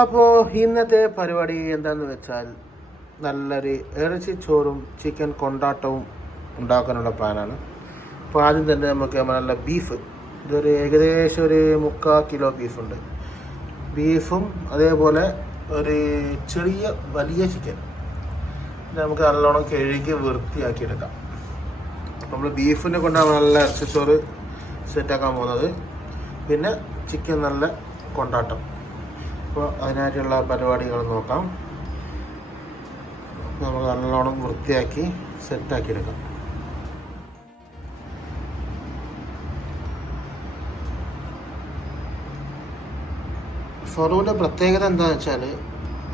അപ്പോൾ ഇന്നത്തെ പരിപാടി എന്താണെന്ന് വെച്ചാൽ നല്ലൊരു ഇറച്ചി ചോറും ചിക്കൻ കൊണ്ടാട്ടവും ഉണ്ടാക്കാനുള്ള പ്ലാനാണ്. അപ്പോൾ ആദ്യം തന്നെ നമുക്ക് നല്ല ബീഫ്, ഇതൊരു ഏകദേശം ഒരു 3/4 കിലോ ബീഫുണ്ട്. ബീഫും അതേപോലെ ഒരു ചെറിയ വലിയ ചിക്കൻ നമുക്ക് നല്ലോണം കഴുകി വൃത്തിയാക്കി എടുക്കാം. അപ്പോൾ നമ്മൾ ബീഫിനെ കൊണ്ടാണ് നല്ല ഇറച്ചിച്ചോറ് സെറ്റാക്കാൻ പോകുന്നത്. പിന്നെ ചിക്കൻ നല്ല കൊണ്ടാട്ടം. അപ്പോൾ അതിനായിട്ടുള്ള പരിപാടികൾ നോക്കാം. നമ്മൾ നല്ലോണം വൃത്തിയാക്കി സെറ്റാക്കി എടുക്കാം. ഫറൂൻ്റെ പ്രത്യേകത എന്താണെന്ന് വെച്ചാൽ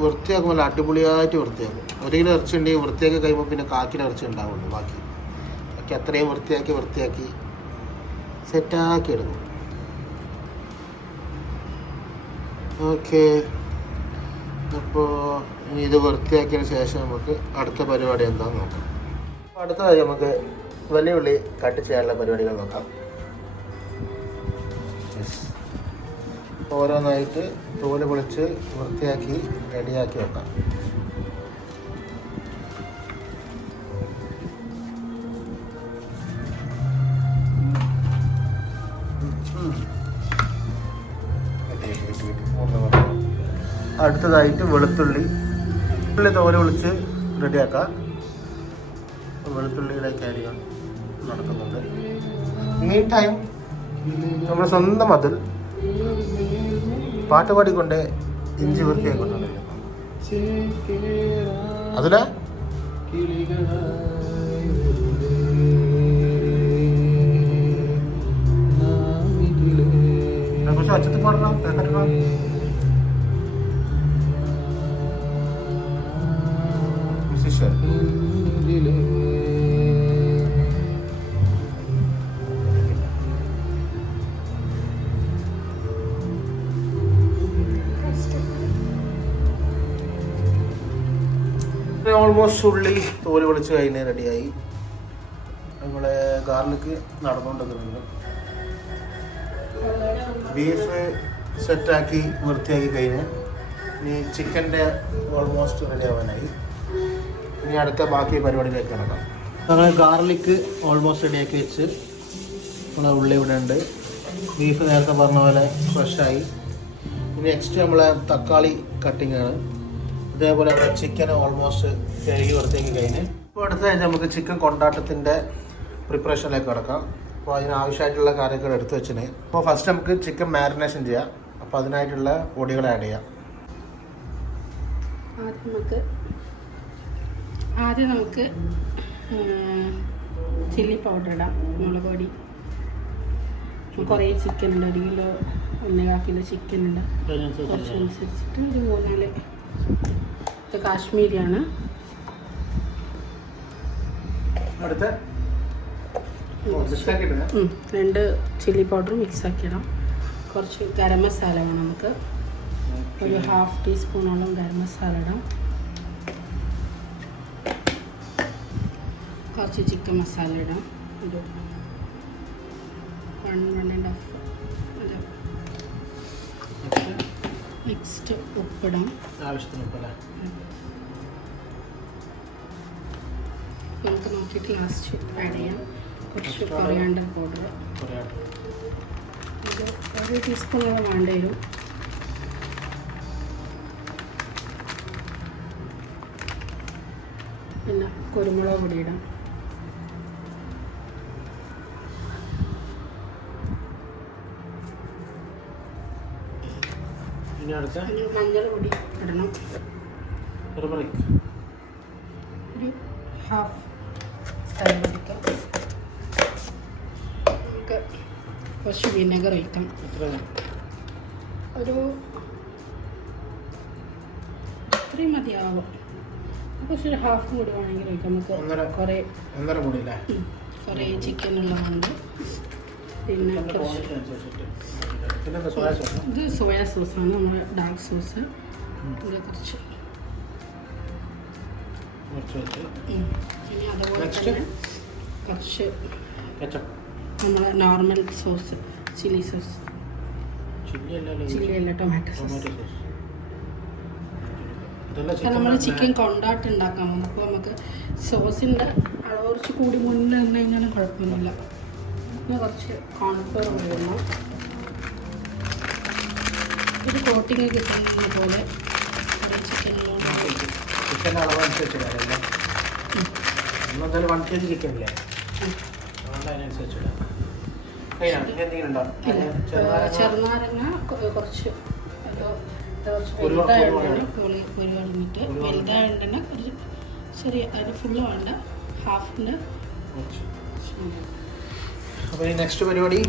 വൃത്തിയാക്കുമ്പോൾ അടിപൊളിയായിട്ട് വൃത്തിയാക്കും. ഒരു കിലോ ഇറച്ചി ഉണ്ടെങ്കിൽ വൃത്തിയാക്കി കഴിയുമ്പോൾ പിന്നെ 1/4 കിലോ ഇറച്ചി ഉണ്ടാവുള്ളൂ. ബാക്കി അത്രയും വൃത്തിയാക്കി സെറ്റാക്കി എടുക്കും. ഓക്കെ, അപ്പോൾ ഇനി ഇത് വൃത്തിയാക്കിയതിന് ശേഷം നമുക്ക് അടുത്ത പരിപാടി എന്താണെന്ന് നോക്കാം. അടുത്തതായി നമുക്ക് വലിയ ഉള്ളി കട്ട് ചെയ്യാനുള്ള പരിപാടികൾ നോക്കാം. ഓരോന്നായിട്ട് തോല് പൊളിച്ച് വൃത്തിയാക്കി റെഡിയാക്കി വെക്കാം. അടുത്തതായിട്ട് വെളുത്തുള്ളി തോല് പൊളിച്ച് റെഡിയാക്കാം. വെളുത്തുള്ളിയുടെ കാര്യങ്ങൾ നടക്കുന്നുണ്ട്. ഈ ടൈം നമ്മുടെ സ്വന്തം അതിൽ പാട്ട് പാടിക്കൊണ്ട് ഇഞ്ചി വൃത്തിയാക്കൊണ്ടിരിക്കുന്നു. അതില കുറച്ച് അച്ചത്ത് പാടണം, കേൾക്കണം. ഓൾമോസ്റ്റ് ഉള്ളി തോല് പൊളിച്ച് കഴിഞ്ഞ് റെഡിയായി. നമ്മളെ ഗാർലിക്ക് നടന്നുകൊണ്ടിരിക്കുന്നുണ്ട്. ബീഫ് സെറ്റാക്കി വൃത്തിയാക്കി കഴിഞ്ഞ് ഇനി ചിക്കൻ്റെ ഓൾമോസ്റ്റ് റെഡി ആവാനായി. ഇനി അടുത്ത ബാക്കി പരിപാടിയിലേക്ക് കിടക്കാം. നമ്മൾ ഗാർലിക്ക് ഓൾമോസ്റ്റ് റെഡിയാക്കി വെച്ച് നമ്മളെ ഉള്ളി ഇവിടെ ഉണ്ട്. ബീഫ് നേരത്തെ പറഞ്ഞ പോലെ ഫ്രഷായി. ഇനി നെക്സ്റ്റ് നമ്മളെ തക്കാളി കട്ടിങ് ആണ്. അതേപോലെ ചിക്കൻ ഓൾമോസ്റ്റ് കഴുകി വൃത്തിയാക്കി കഴിഞ്ഞ് ഇപ്പോൾ അടുത്ത നമുക്ക് ചിക്കൻ കൊണ്ടാട്ടത്തിൻ്റെ പ്രിപ്പറേഷനിലേക്ക് കിടക്കാം. അപ്പോൾ അതിനാവശ്യമായിട്ടുള്ള കാര്യങ്ങൾ എടുത്തു വെച്ചിന്. അപ്പോൾ ഫസ്റ്റ് നമുക്ക് ചിക്കൻ മാരിനേഷൻ ചെയ്യാം. അപ്പോൾ അതിനായിട്ടുള്ള പൊടികൾ ആഡ് ചെയ്യാം. ആദ്യം നമുക്ക് ചില്ലി പൗഡർ ഇടാം. മുളക് പൊടി കുറേ ചിക്കൻ ഉണ്ട്, 1 കിലോ 1.25 കിലോ ചിക്കൻ ഉണ്ട്. കുറച്ചനുസരിച്ചിട്ട് ഒരു 3-4 ഇത് കാശ്മീരിയാണ്. അടുത്ത 2 ചില്ലി പൗഡർ മിക്സ് ആക്കിയിടാം. കുറച്ച് ഗരം മസാല വേണം നമുക്ക്. ഒരു 1/2 ടീസ്പൂണോളം ഗരം മസാല ഇടാം. കുറച്ച് ചിക്കൻ മസാല ഇടാം. ഒരു 1-1.5. നെക്സ്റ്റ് ഉപ്പിടാം. ആവശ്യത്തിന് ഉപ്പല്ലേ നമുക്ക് നോക്കിയിട്ട് ലാസ്റ്റ് ആഡ് ചെയ്യാം. കുറച്ച് കൊറിയാണ്ടർ പൗഡർ ഇത് 1 ടീസ്പൂണോളം വേണ്ടി വരും. പിന്നെ കുരുമുളക് പൊടി ഇടാം. മഞ്ഞൾ പൊടി ഇടണം. ഒരു 1/2 ടർമറിക്ക. നമുക്ക് കുറച്ച് വിനെഗർ ഒഴിക്കാം. ഒരു ഇത്രയും മതിയാവും. കുറച്ചൊരു 1/2 കൂടി വേണമെങ്കിൽ ഒഴിക്കാം. നമുക്ക് കുറേ ചിക്കൻ ഉള്ളതുകൊണ്ട്. പിന്നെ ഇത് സോയാ സോസാണ്, നമ്മുടെ ഡാർക്ക് സോസ്. ഇത് കുറച്ച് ഇനി അതുപോലെ തന്നെ കുറച്ച് നമ്മുടെ normal sauce, chilli sauce, chilli അല്ല ടൊമാറ്റോ സോസ്. കാരണം നമ്മൾ ചിക്കൻ കൊണ്ടാട്ട് ഉണ്ടാക്കാൻ പോകുന്നു. അപ്പോൾ നമുക്ക് സോസിൻ്റെ അളവ് കുറച്ച് കൂടി മുന്നിൽ നിന്ന് കഴിഞ്ഞാലും കുഴപ്പമൊന്നുമില്ല. പിന്നെ കുറച്ച് കോൺഫ്ലവർ വേണം. ഒരു കോട്ടിങ് കിട്ടുന്ന പോലെ ചിക്കൻ അളവനുസരിച്ച് എന്തായാലും 1 kg ചിക്കൻ ഇല്ലേ, അതുകൊണ്ട് അതിനനുസരിച്ച് ചെറുനാരങ്ങ കുറച്ച് വലുതായിട്ട് വലുതായിട്ട് ഒരു ചെറിയ അതിന് ഫുള്ള് വേണ്ട, ഹാഫിൻ്റെ. അപ്പോൾ ഈ നെക്സ്റ്റ് പരിപാടി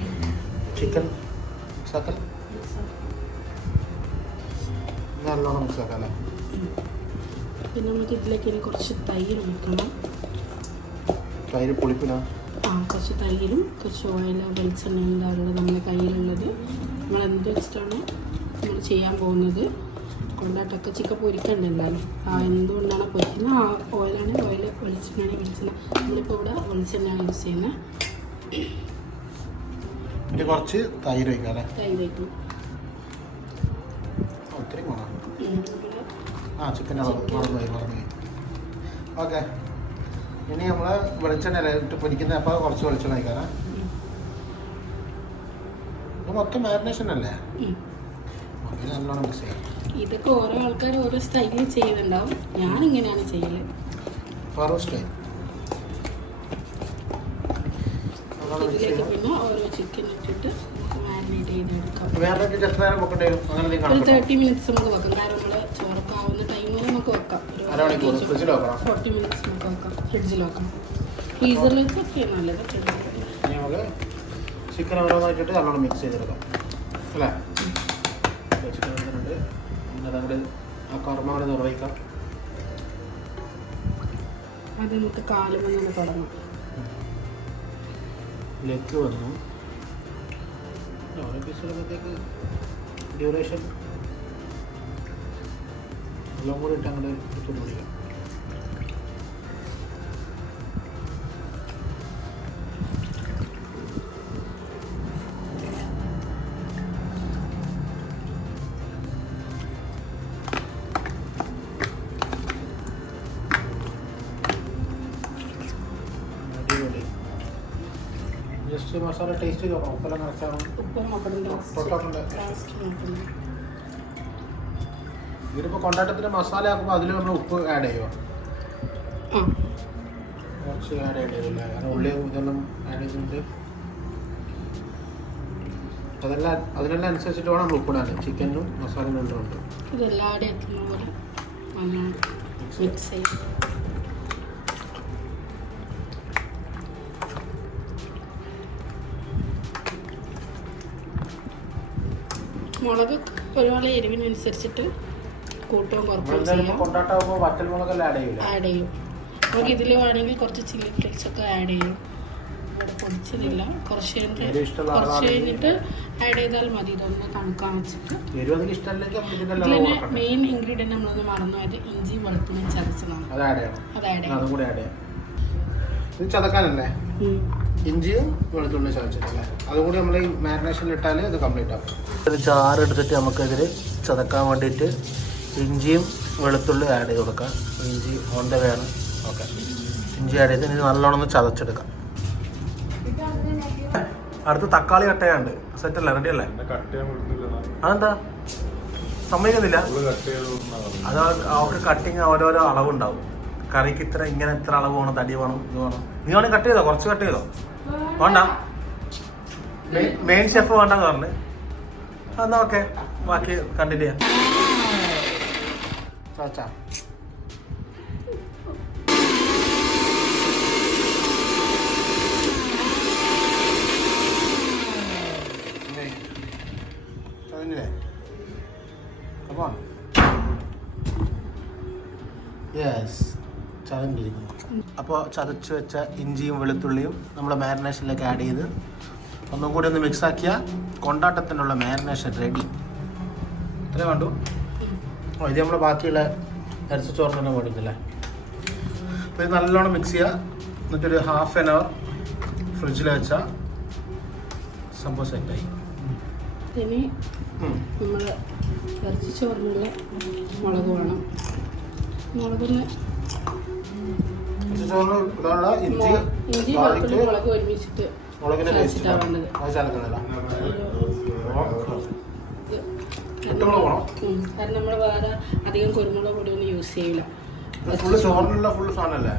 ചിക്കൻ മിക്സാക്കൽ, നല്ലോണം മിക്സാക്കാം അല്ലേ. പിന്നെ നമുക്ക് ഇതിലേക്ക് ഇനി കുറച്ച് തൈര് ഒഴിക്കണം. തൈര് പുളിപ്പിനാ? കുറച്ച് തൈരും കുറച്ച് ഓയിൽ വെളിച്ചെണ്ണയും ഉണ്ടാവുള്ളത് നമ്മുടെ കയ്യിലുള്ളത്. നമ്മൾ എന്ത് വെച്ചിട്ടാണ് നമ്മൾ ചെയ്യാൻ പോകുന്നത്. കൊണ്ടാട്ടൊക്കെ ചിക്കൻ പൊരിക്കണ്ട എന്തായാലും. എന്തുകൊണ്ടാണ് പൊരിക്കുന്നത്? ഓയിലാണ് ഓയിൽ, വെളിച്ചെണ്ണയാണ് വെളിച്ചെണ്ണ. നമ്മളിപ്പോൾ ഇവിടെ വെളിച്ചെണ്ണയാണ് യൂസ് ചെയ്യുന്നത്. കുറച്ച് തൈര് വയ്ക്കാം അല്ലേ? തൈര് വയ്ക്കും. ഒത്തിരി വേണം. ചിക്കൻ മറന്നു. ഓക്കെ, ഇനി നമ്മൾ വെളിച്ചെണ്ണ ഇട്ട് പൊരിക്കുന്നത്. അപ്പോൾ കുറച്ച് വെളിച്ചെണ്ണ വയ്ക്കാനാ? ഇത് മൊത്തം മാരിനേഷൻ അല്ലേ? നല്ലോണം മിക്സ് ചെയ്യാം. ഇതൊക്കെ ഓരോ ആൾക്കാർ ഓരോ സ്റ്റൈലിൽ ചെയ്യുന്നുണ്ടാവും. ഞാനിങ്ങനെയാണ് ചെയ്യല്, ഫാറോ സ്റ്റൈൽ. ഇതിലേക്ക് പിന്നെ ഓരോ ചിക്കൻ ഇട്ടിട്ട് മാരിനേറ്റ് ചെയ്തെടുക്കാം. മാരിനേറ്റ് എത്ര നേരം വെക്കേണ്ടി വരും? ഒരു 30 minutes നമുക്ക് വെക്കാം. കാരണം നമ്മൾ ചോറക്കാവുന്ന ടൈമിൽ നമുക്ക് വെക്കാം. 40 minutes നമുക്ക് വെക്കാം. ഫ്രിഡ്ജിൽ വെക്കാം. ഫ്രീസറിലൊക്കെ നല്ലത്. നമുക്ക് ചിക്കൻ ഓരോന്നായിട്ടിട്ട് നല്ലോണം മിക്സ് ചെയ്തെടുക്കാം അല്ലേ? ചിക്കൻ എടുത്തിട്ടുണ്ട്. പിന്നെ അതങ്ങോട്ട് ആ കർമ്മ കൂടെ നിർവഹിക്കാം. അത് നമുക്ക് കാലുമെന്ന് തുടങ്ങാം. ലെഗ് വന്നു. ഓരോ പീസുകളത്തേക്ക് ഡ്യൂറേഷൻ എല്ലാം കൂടി ഇട്ട് അങ്ങോട്ട് എടുത്തുകൊണ്ട് പിടിക്കാം. ജസ്റ്റ് മസാല ടേസ്റ്റ് നോക്കാം. ഉപ്പെല്ലാം കറക്റ്റാണ്. ഇതിലിപ്പോൾ കൊണ്ടാട്ടത്തിന് മസാല ആക്കുമ്പോൾ അതിൽ നമ്മൾ ഉപ്പ് ആഡ് ചെയ്യുമോ? കുറച്ച് ആഡ് ചെയ്യില്ല, കാരണം ഉള്ളി ഇതെല്ലാം ആഡ് ചെയ്തിട്ടുണ്ട്. അതെല്ലാം അതിനെല്ലാം അനുസരിച്ചിട്ട് വേണം നമ്മൾ ഉപ്പിടാൻ. ചിക്കനും മസാലയും രണ്ടും ഉണ്ട്. ഇതെല്ലാം മിക്സ് ചെയ്യും. മുളക് ഒരുപാട് എരിവിനനുസരിച്ചിട്ട് കൂട്ടവും കുറക്കുകയും ചെയ്യാം. ആഡ് ചെയ്യും. നമുക്ക് ഇതിൽ വേണമെങ്കിൽ കുറച്ച് ചില്ലി ഫ്ലേക്സ് ഒക്കെ ആഡ് ചെയ്യും. ഇവിടെ പൊടിച്ചതില്ല, കുറച്ച് കഴിഞ്ഞിട്ട് ആഡ് ചെയ്താൽ മതി. ഇതൊന്ന് തണുക്കാൻ വെച്ചിട്ട്. ഇതിൽ മെയിൻ ഇൻഗ്രീഡിയൻറ്റ് നമ്മളൊന്ന് മറന്നുപോയത് ഇഞ്ചി വെളുത്തുള്ളി ചതച്ചതാണ്. അത് ആഡ് ചെയ്യണം. ചതക്കാനല്ലേ? ഇഞ്ചിയും വെളുത്തുള്ളി ചതച്ചിട്ടല്ലേ? അതുകൂടി നമ്മൾ ഈ മാരിനേഷനിൽ ഇട്ടാൽ ഇത് കംപ്ലീറ്റ് ആവും. ഒരു ജാർ എടുത്തിട്ട് നമുക്കതിൽ ചതക്കാൻ വേണ്ടിയിട്ട് ഇഞ്ചിയും വെളുത്തുള്ളി ആഡ് ചെയ്ത് കൊടുക്കാം. ഇഞ്ചി ഓൺ ദ വേ ആണ്. ഓക്കെ, ഇഞ്ചി ആഡ് ചെയ്ത് ഇനി നല്ലോണം ഒന്ന് ചതച്ചെടുക്കാം. അടുത്ത് തക്കാളി കട്ട് ചെയ്യാണ്ട്. സെറ്റല്ലേ? റെഡി അല്ലേ? അതെന്താ സമ്മതിക്കുന്നില്ല? അത് അവർക്ക് കട്ടിങ് ഓരോരോ അളവുണ്ടാവും. കറിക്ക് ഇങ്ങനെ ഇത്ര അളവ് വേണം, തടി വേണം, ഇത് വേണം. നീ വേണമെങ്കിൽ കട്ട് ചെയ്തോ, കുറച്ച് കട്ട് ചെയ്തോ. വേണ്ട, മെയിൻ ഷെഫ് വേണ്ടെന്ന് പറഞ്ഞ്. എന്നാ ഓക്കെ, ബാക്കി കണ്ടിന്യൂ ചെയ്യാം. ചാച്ചാ യെസ്, ചതഞ്ഞിരിക്കുന്നു. അപ്പോൾ ചതച്ച് വെച്ച ഇഞ്ചിയും വെളുത്തുള്ളിയും നമ്മുടെ മാരിനേഷനിലേക്ക് ആഡ് ചെയ്ത് ഒന്നും കൂടി ഒന്ന് മിക്സാക്കിയാൽ കൊണ്ടാട്ടത്തിനുള്ള മാരിനേഷൻ റെഡി. ഇത്രേ വേണ്ടു. ഇത് നമ്മൾ ബാക്കിയുള്ള ഇറച്ചി ചോറിന് തന്നെ വേണ്ടിയിട്ടല്ലേ? അപ്പോൾ ഇത് നല്ലോണം മിക്സ് ചെയ്യുക. എന്നിട്ടൊരു 1/2 an hour ഫ്രിഡ്ജിൽ വെച്ചാൽ സംഭവം സെറ്റായി. ഇനി നമ്മൾ ഇറച്ചി ചോറിനുള്ള മുളക് വേണം. മുളകൊന്ന് ചോറിന് ഇടാനുള്ള ഇഞ്ചി ഇഞ്ചി വെളുത്തുള്ളി മുളക് ഒരുമിച്ചിട്ട് മുളകിന്റെ പേസ്റ്റ് വേണ്ടത്. അത് ചേർക്കുന്നില്ല. കാരണം നമ്മൾ വേറെ അധികം കുരുമുളക് പൊടി ഒന്നും യൂസ് ചെയ്യില്ല. ഫുള്ള് ചോറിനുള്ള ഫുള്ള് സാധനമല്ലേ?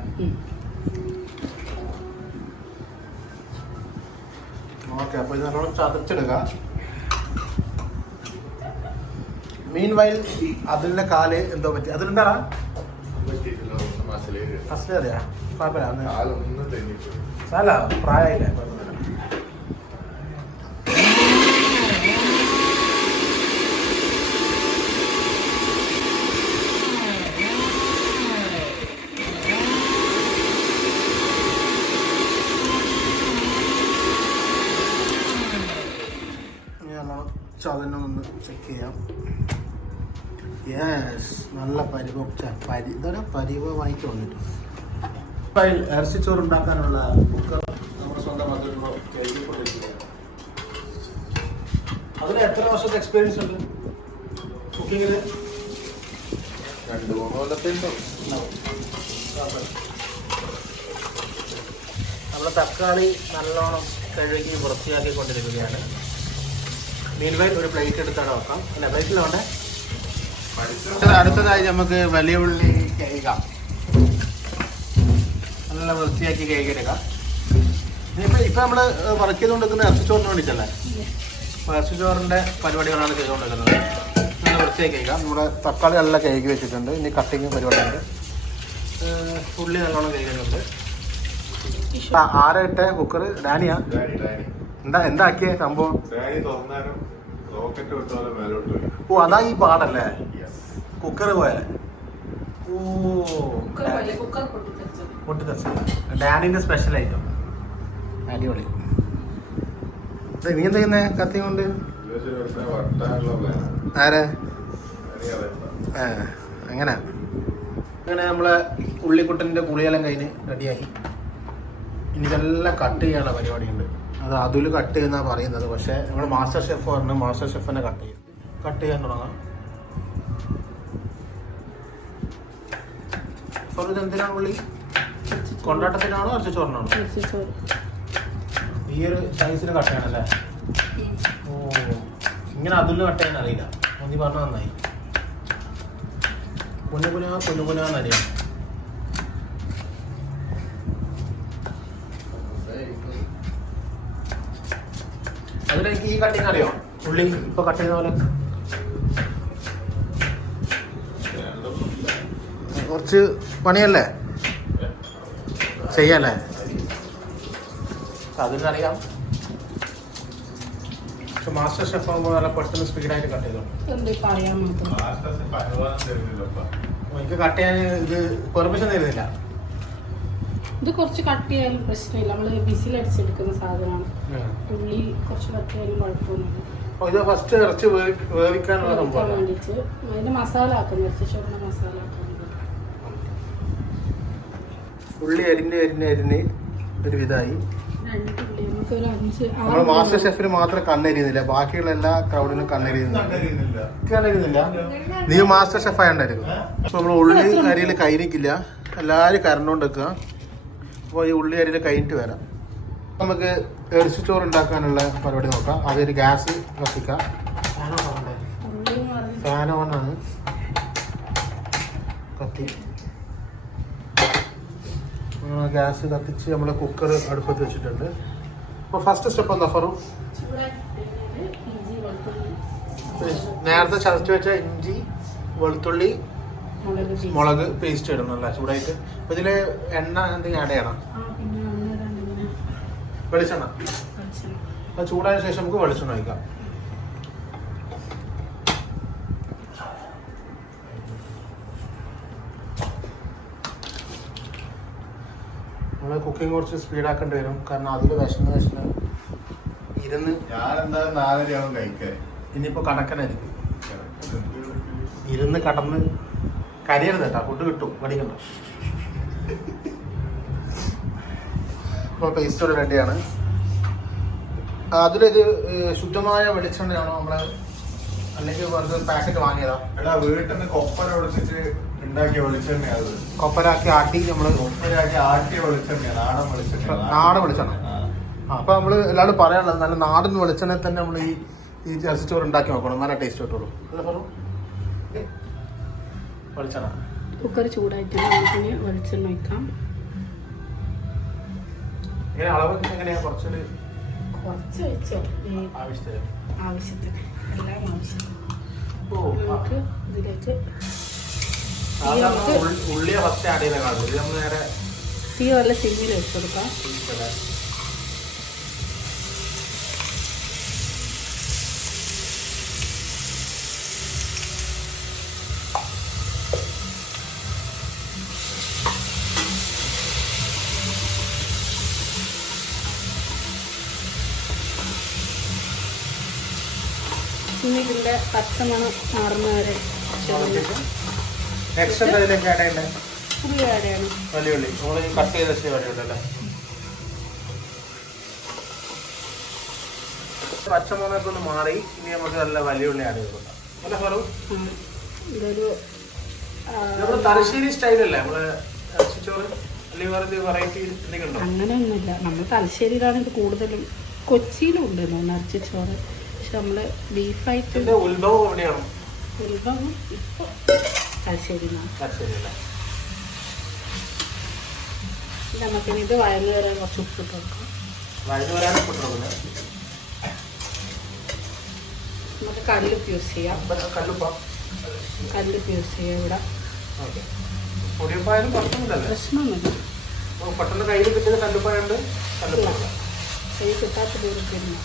ഓക്കെ, അപ്പോൾ ഇത് നല്ലോണം ചതച്ചെടുക്കുക. മീൻ വയൽ അതിൻ്റെ കാല് എന്തോ പറ്റി അതിലെന്താ അറിയാ കുഴപ്പമില്ല സാല പ്രായമില്ല. ചതനൊന്ന് ചെക്ക് ചെയ്യാം. യെസ്, നല്ല പരിവമായിട്ട് വന്നിട്ട് ഇറച്ചിച്ചോറ് ഉണ്ടാക്കാനുള്ള കുക്കർ നമ്മുടെ സ്വന്തം അതിന് എത്ര വർഷത്തെ എക്സ്പീരിയൻസ് ഉണ്ട് കുക്കിങ്ങിൽ? 2-3 കൊല്ലത്തെ നമ്മുടെ തക്കാളി നല്ലോണം കഴുകി വൃത്തിയാക്കി കൊണ്ടിരിക്കുകയാണ്. മീൻവൈൽ ഒരു പ്ലേറ്റ് എടുത്താണ് വെക്കാം. അല്ല, പ്ലേറ്റിൽ വേണ്ടേ? അടുത്തതായി നമുക്ക് വലിയ ഉള്ളി കഴുകാം. നല്ല വൃത്തിയാക്കി കഴുകിയെടുക്കാം. ഇപ്പം നമ്മൾ വർക്ക് ചെയ്തുകൊണ്ടിരിക്കുന്നത് ഇറച്ചിച്ചോറിന് വേണ്ടിയിട്ടല്ലേ? ഇറച്ചിച്ചോറിൻ്റെ പരിപാടികളാണ് ചെയ്തുകൊണ്ടിരിക്കുന്നത്. നല്ല വൃത്തിയാക്കി കഴുകാം. നമ്മുടെ തക്കാളി നല്ല കഴുകി വെച്ചിട്ടുണ്ട്. ഇനി കട്ടിങ് പരിപാടിയുണ്ട്. ഉള്ളി നല്ലോണം കഴുകുന്നുണ്ട്. ആരാ ഇട്ടേ കുക്കർ? ഡാനിയാ? എന്താ ആക്കിയ സംഭവം? ഓ, അതാ ഈ പാടല്ലേ കുക്കർ പോയാലേ? ഓ, പൊട്ടിത്തെറിച്ചത് ഡാനിന്റെ സ്പെഷ്യൽ ഐറ്റം. അടിപൊളി. നീ എന്താ ചെയ്യുന്നേ കത്തി കൊണ്ട്? ആരെ? അങ്ങനെ നമ്മളെ ഉള്ളിക്കുട്ടൻ്റെ കുളിയെല്ലാം കഴിഞ്ഞ് റെഡിയായി. ഇനി ഇതെല്ലാം കട്ട് ചെയ്യാനുള്ള പരിപാടിയുണ്ട്. അത് അതിൽ കട്ട് ചെയ്യുന്നതാണ് പറയുന്നത്. പക്ഷേ നമ്മൾ മാസ്റ്റർ ഷെഫ് പറഞ്ഞു മാസ്റ്റർ ഷെഫിനെ കട്ട് ചെയ്യാൻ തുടങ്ങാം. സോറി, ഇത് എന്തിനാണ് ഉള്ളി? കൊണ്ടാട്ടത്തിനാണോ ഇറച്ചിച്ചോറിനാണോ? ഈ ഒരു സൈസിന് കട്ട് ചെയ്യണല്ലേ? ഓ, ഇങ്ങനെ അതിൽ കട്ട് ചെയ്യാൻ അറിയില്ല. ഒന്നി പറഞ്ഞാൽ നന്നായി. കുനുകുനാന്നറിയാം. അതിലെനിക്ക് ഈ കട്ടിങ് അറിയോ? ഉള്ളി ഇപ്പൊ കട്ട് ചെയ്യുന്ന പോലെ കുറച്ച് പണിയല്ലേ ചെയ്യല്ലേ? അതിനറിയാം. പക്ഷെ മാസ്റ്റർ ഷെഫ് ആകുമ്പോൾ നല്ല പെട്ടെന്ന് സ്പീഡായിട്ട് കട്ട് ചെയ്തോ. എനിക്ക് കട്ട് ചെയ്യാൻ ഇത് പെർമിഷൻ തരുന്നില്ല. ഇത് കുറച്ച് കട്ട് ചെയ്യാനും പ്രശ്നമില്ല. നമ്മൾ വിസിലടിച്ചെടുക്കുന്ന സാധനമാണ്. ഉള്ളി കുറച്ച് കട്ട് ചെയ്യാനും കുഴപ്പമൊന്നുമില്ല. ഇത് ഫസ്റ്റ് ഇറച്ചി വേവിക്കാനുള്ള സംഭവം വേണ്ടിയിട്ട് അതിന്റെ മസാല ആക്കുന്നത്, ഇറച്ചിച്ചോറിന്റെ മസാല ആക്കുന്നത്. ഉള്ളി അരിഞ്ഞ് ഒരു വിധമായി. നമുക്കൊരു 5 നമ്മൾ മാസ്റ്റർ ഷെഫിന് മാത്രം കണ്ണരിയുന്നില്ല, ബാക്കിയുള്ള എല്ലാ ക്രൗഡിനും കണ്ണരിയുന്നില്ല. നീ മാസ്റ്റർ ഷെഫ് ആയണ്ടായിരിക്കും. അപ്പോൾ നമ്മൾ ഉള്ളി അരിയിൽ കൈനിക്കില്ല, എല്ലാവരും കരണ്ടുകൊണ്ട് വെക്കുക. അപ്പോൾ ഈ ഉള്ളി അരിയിൽ കഴിഞ്ഞിട്ട് വരാം. നമുക്ക് ഇറച്ചിച്ചോറ് ഉണ്ടാക്കാനുള്ള പരിപാടി നോക്കാം. അതൊരു ഗ്യാസ് കത്തിക്കാം. ഫാൻ ഓണാണ്. കത്തി ഗ്യാസ് കത്തിച്ച് നമ്മൾ കുക്കർ അടുപ്പത്ത് വെച്ചിട്ടുണ്ട്. അപ്പോൾ ഫസ്റ്റ് സ്റ്റെപ്പ് എന്താ ഫറു? നേരത്തെ ചതച്ച് വെച്ച ഇഞ്ചി വെളുത്തുള്ളി മുളക് പേസ്റ്റ് ഇടണമല്ല ചൂടായിട്ട്. അപ്പോൾ ഇതിൽ എണ്ണ എന്തെങ്കിലും ആഡ് ചെയ്യണം? വെളിച്ചെണ്ണ. അത് ചൂടായ ശേഷം നമുക്ക് വെളിച്ചെണ്ണ ഒഴിക്കാം. നമ്മൾ കുക്കിംഗ് കുറച്ച് സ്പീഡാക്കേണ്ടി വരും. കാരണം അതിൽ വിശന്ന് ഇരുന്ന് ഞാനെന്തായാലും 4:30 ആവും കഴിക്കാൻ. ഇനിയിപ്പോൾ കണക്കനായിരിക്കും. ഇരുന്ന് കടന്ന് കരിയരുത് കേട്ടോ, ഫുഡ് കിട്ടും, പഠിക്കണ്ട. ഇപ്പോൾ പേസ്റ്റോട് റെഡിയാണ്. അതിലൊരു ശുദ്ധമായ വെളിച്ചെണ്ണയാണോ നമ്മൾ, അല്ലെങ്കിൽ വെറുതെ പാക്കറ്റ് വാങ്ങിയതാ? എടാ, വീട്ടിൽ നിന്ന് കൊപ്പന ഒടിച്ചിട്ട് ഉണ്ടാക്കിയ വെളിച്ചെണ്ണയാണ് അത്. കൊപ്പരാക്കി ആട്ടി നമ്മൾ ഉപ്പരാക്കി ആട്ടിയ വെളിച്ചെണ്ണയാണ്, നാടൻ വെളിച്ചെണ്ണ. നാടൻ വെളിച്ചെണ്ണ. അപ്പോൾ നമ്മൾ എല്ലാവരും പറയാനുള്ളത് നല്ല നാടൻ വെളിച്ചെണ്ണയിൽ തന്നെ നമ്മൾ ഈ ഇറച്ചിച്ചോറ് ഉണ്ടാക്കി നോക്കണം, നല്ല ടേസ്റ്റ് കിട്ടുള്ളൂ. വെളിച്ചെണ്ണ കുക്കർ ചൂടായിട്ട് നമുക്കിനി വെളിച്ചെണ്ണ ഒഴിക്കാം. ഇങ്ങനെ അളവ് എങ്ങനെയാ? കുറച്ചൊരു കുറച്ച് വെച്ചോ, ആവശ്യത്തിന് ആവശ്യത്തിന് എല്ലാം ആവശ്യത്തിന്. ഓ നമുക്ക് ഇതിലേക്ക് ഉള്ളിയെ ഫസ്റ്റ് ആഡ് ചെയ്ത കാണുന്നത്. ഇത് നമ്മൾ നേരെ തീ നല്ല സിമ്മിൽ വെച്ചെടുക്കാം. ഇനി ഇതിൻ്റെ പച്ചമണം മാറുന്ന വരെ നെക്സ്റ്റ് എന്താ ഇതിലേക്ക് ആഡ് ചെയ്യണ്ടേ? ഉള്ളി ആഡ് ചെയ്യണം. വലിയ ഉള്ളി നമ്മൾ ഈ കട്ട് ചെയ്ത വലിയുള്ളല്ലേ. പച്ചമുളകൊക്കെ ഒന്ന് മാറി ഇനി നമുക്ക് നല്ല വലിയ ഉള്ളി ആഡ് ചെയ്ത് കൊടുക്കാം. അല്ല ഫറു, ഇതൊരു നമ്മുടെ തലശ്ശേരി സ്റ്റൈലല്ലേ നമ്മള് ഇറച്ചിച്ചോറ്, അല്ലെങ്കിൽ വേറെ വെറൈറ്റി എന്തെങ്കിലും ഉണ്ടോ? അങ്ങനെയൊന്നുമില്ല. നമ്മൾ തലശ്ശേരിയിലാണ് ഇത് കൂടുതലും. കൊച്ചിയിലും ഉണ്ട് ഇറച്ചിച്ചോറ്. പക്ഷെ നമ്മൾ ബീഫായിട്ട് ഇതിന്റെ ഉത്ഭവം എവിടെയാണ്? ഉത്ഭവം ഇപ്പോൾ തലശ്ശേരിന്നാണ്. തലശ്ശേരിയല്ലേ. നമുക്കിനി ഇത് വയന്ന് വരാൻ കുറച്ച് ഉപ്പിട്ട് കൊടുക്കാം. വയന്ന് വരാൻ ഉപ്പിട്ടുള്ളത് നമുക്ക് കല്ലുപ്പ് യൂസ് ചെയ്യാം. കല്ലുപ്പ കല്ലുപ്പ് യൂസ് ചെയ്യാം ഇവിടെ. ഓക്കെ, പൊടിയപ്പായാലും പ്രശ്നമില്ലല്ലേ? പ്രശ്നമൊന്നുമില്ല. പെട്ടെന്ന് കയ്യിൽ കിട്ടിയത് കല്ലുപ്പായുണ്ട്. കല്ലുപ്പ കൈ കിട്ടാത്ത ദൂരത്തിന്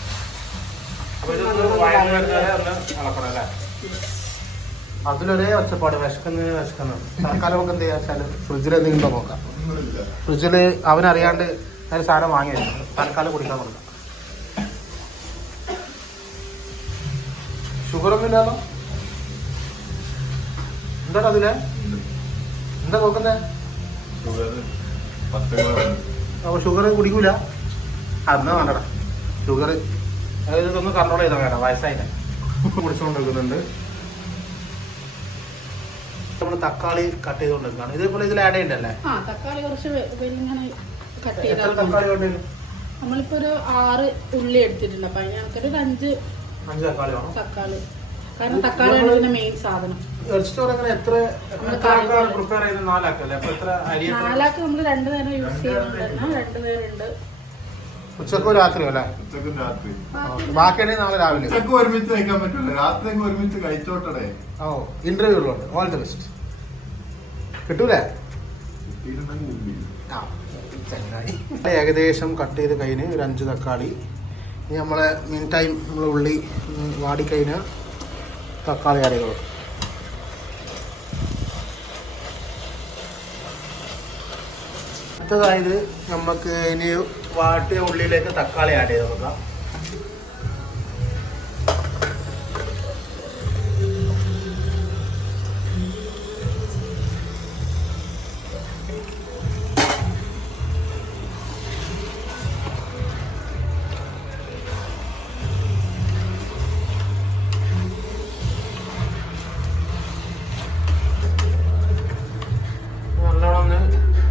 അപ്പോൾ ഇതൊന്ന് വയന്ന് വരുന്നവരെ ഒന്ന് ഇളക്കണം അല്ലേ? അതിലൊരേ ഒച്ചപ്പാട്, വിശക്കുന്നു. തൽക്കാലം നമുക്ക് എന്ത് ചെയ്യാൻ വെച്ചാൽ ഫ്രിഡ്ജിൽ എന്തെങ്കിലും നോക്കാം. ഫ്രിഡ്ജിൽ അവനറിയാണ്ട് ഒരു സാധനം വാങ്ങി വെക്കണം, തൽക്കാലം കുടിക്കാൻ കൊടുക്കാം. ഷുഗറൊന്നും ഇല്ലാലോ? എന്താ അതിലെ എന്താ നോക്കുന്നേ? അപ്പോൾ ഷുഗർ കുടിക്കൂല? അന്ന് വേണ്ടടാ ഷുഗർ. അതായത് ഇതൊന്ന് കൺട്രോൾ ചെയ്താൽ വേണം, വയസ്സായില്ല. കുടിച്ചുകൊണ്ടിരിക്കുന്നുണ്ട്. നമ്മൾ തക്കാളി കട്ട് ചെയ്തുകൊണ്ടിരിക്കുകയാണ്. ഇതേപോലെ ഇതിൽ ആഡ് ചെയ്യണ്ടല്ലേ? ആ, തക്കാളി കുറച്ച് ഇങ്ങനെ കട്ട് ചെയ്താൽ തക്കാളി വേണ്ടി നമ്മളിപ്പോൾ ഒരു 6 ഉള്ളി എടുത്തിട്ടുണ്ട്. അപ്പം അതിനകത്തൊരു 5 തക്കാളി വേണം. തക്കാളി, കാരണം തക്കാളിയാണ് ഇതിന്റെ മെയിൻ സാധനം. ഇറച്ചിച്ചോറ് എങ്ങനെ എത്ര പ്രിപ്പയർ ചെയ്ത് 4 ആക്കല്ലേ? അപ്പൊ എത്ര അരി? 4 ആക്ക് നമ്മൾ 2 നേരം യൂസ് ചെയ്യുന്നുണ്ട്. 2 നേരം ഉണ്ട്. ഉച്ചക്കും രാത്രിയോ അല്ലേ? ഉച്ചക്കും രാത്രി. ബാക്കിയാണെങ്കിൽ നാളെ രാവിലെ. ഉച്ചക്ക് ഒരുമിച്ച് കഴിക്കാൻ പറ്റില്ല, രാത്രി ഒരുമിച്ച് കഴിച്ചോട്ടടേ. ഓ, ഇന്റർവ്യൂ ഉള്ളതുകൊണ്ട് ഓൾ ദി ബെസ്റ്റ്. കിട്ടൂലേ? ഏകദേശം കട്ട് ചെയ്ത് കഴിഞ്ഞ് ഒരു 5 തക്കാളി. ഇനി നമ്മളെ മീൻ ടൈം നമ്മൾ ഉള്ളി വാടിക്കഴിഞ്ഞാൽ തക്കാളി ആഡ് ചെയ്തോളും. അടുത്തതായത് നമുക്ക് ഇനി വാട്ടിയ ഉള്ളിയിലേക്ക് തക്കാളി ആഡ് ചെയ്ത് കൊടുക്കാം.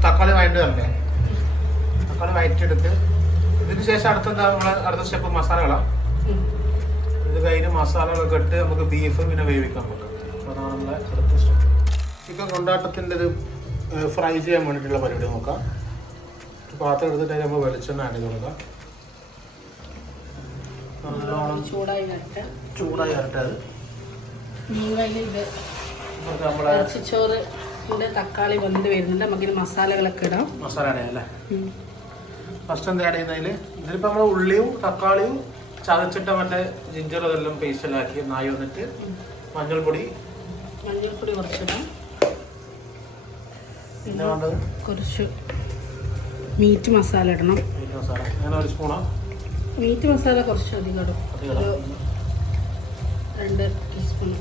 തക്കാളി വഴറ്റി തന്നെ, തക്കാളി വഴറ്റിയെടുത്ത് ഇതിന് ശേഷം അടുത്തെന്താ നമ്മളെ അടുത്ത സ്റ്റെപ്പ് മസാലകളാണ്. ഇത് കഴിഞ്ഞ് മസാലകളൊക്കെ ഇട്ട് നമുക്ക് ബീഫ് പിന്നെ വേവിക്കാൻ പറ്റും. അപ്പോൾ അതാണ് നമ്മളെ അടുത്ത സ്റ്റെപ്പ്. ചിക്കൻ കൊണ്ടാട്ടത്തിൻ്റെ ഒരു ഫ്രൈ ചെയ്യാൻ വേണ്ടിയിട്ടുള്ള പരിപാടി നോക്കാം. പാത്രം എടുത്തിട്ട് നമ്മൾ വെളിച്ചെണ്ണ ആഡ് ചെയ്ത് കൊടുക്കാം. നല്ലോണം ചൂടായി വരട്ടെ. അത് ഇത് നമ്മളെ ഇറച്ചിച്ചോറ് തക്കാളി വന്ന് വരുന്നുണ്ട്. നമുക്കിത് മസാലകളൊക്കെ ഇടാം. മസാല ആഡ് ചെയ്യാം അല്ലേ? ഫസ്റ്റ് എന്താ ആഡ് ചെയ്യുന്നതിൽ ഇതിലിപ്പോൾ നമ്മൾ ഉള്ളിയും തക്കാളിയും ചതച്ചിട്ട് മറ്റേ ജിഞ്ചർ അതെല്ലാം പേസ്റ്റലാക്കി നായി വന്നിട്ട് മഞ്ഞൾപ്പൊടി കുറച്ചിടാം. പിന്നെ വേണ്ടത് കുറച്ച് മീറ്റ് മസാല ഇടണം. മീറ്റ് മസാല അങ്ങനെ 1 സ്പൂണോ? മീറ്റ് മസാല കുറച്ച് അധികം ഇടും. ഒരു 2 ടീസ്പൂൺ.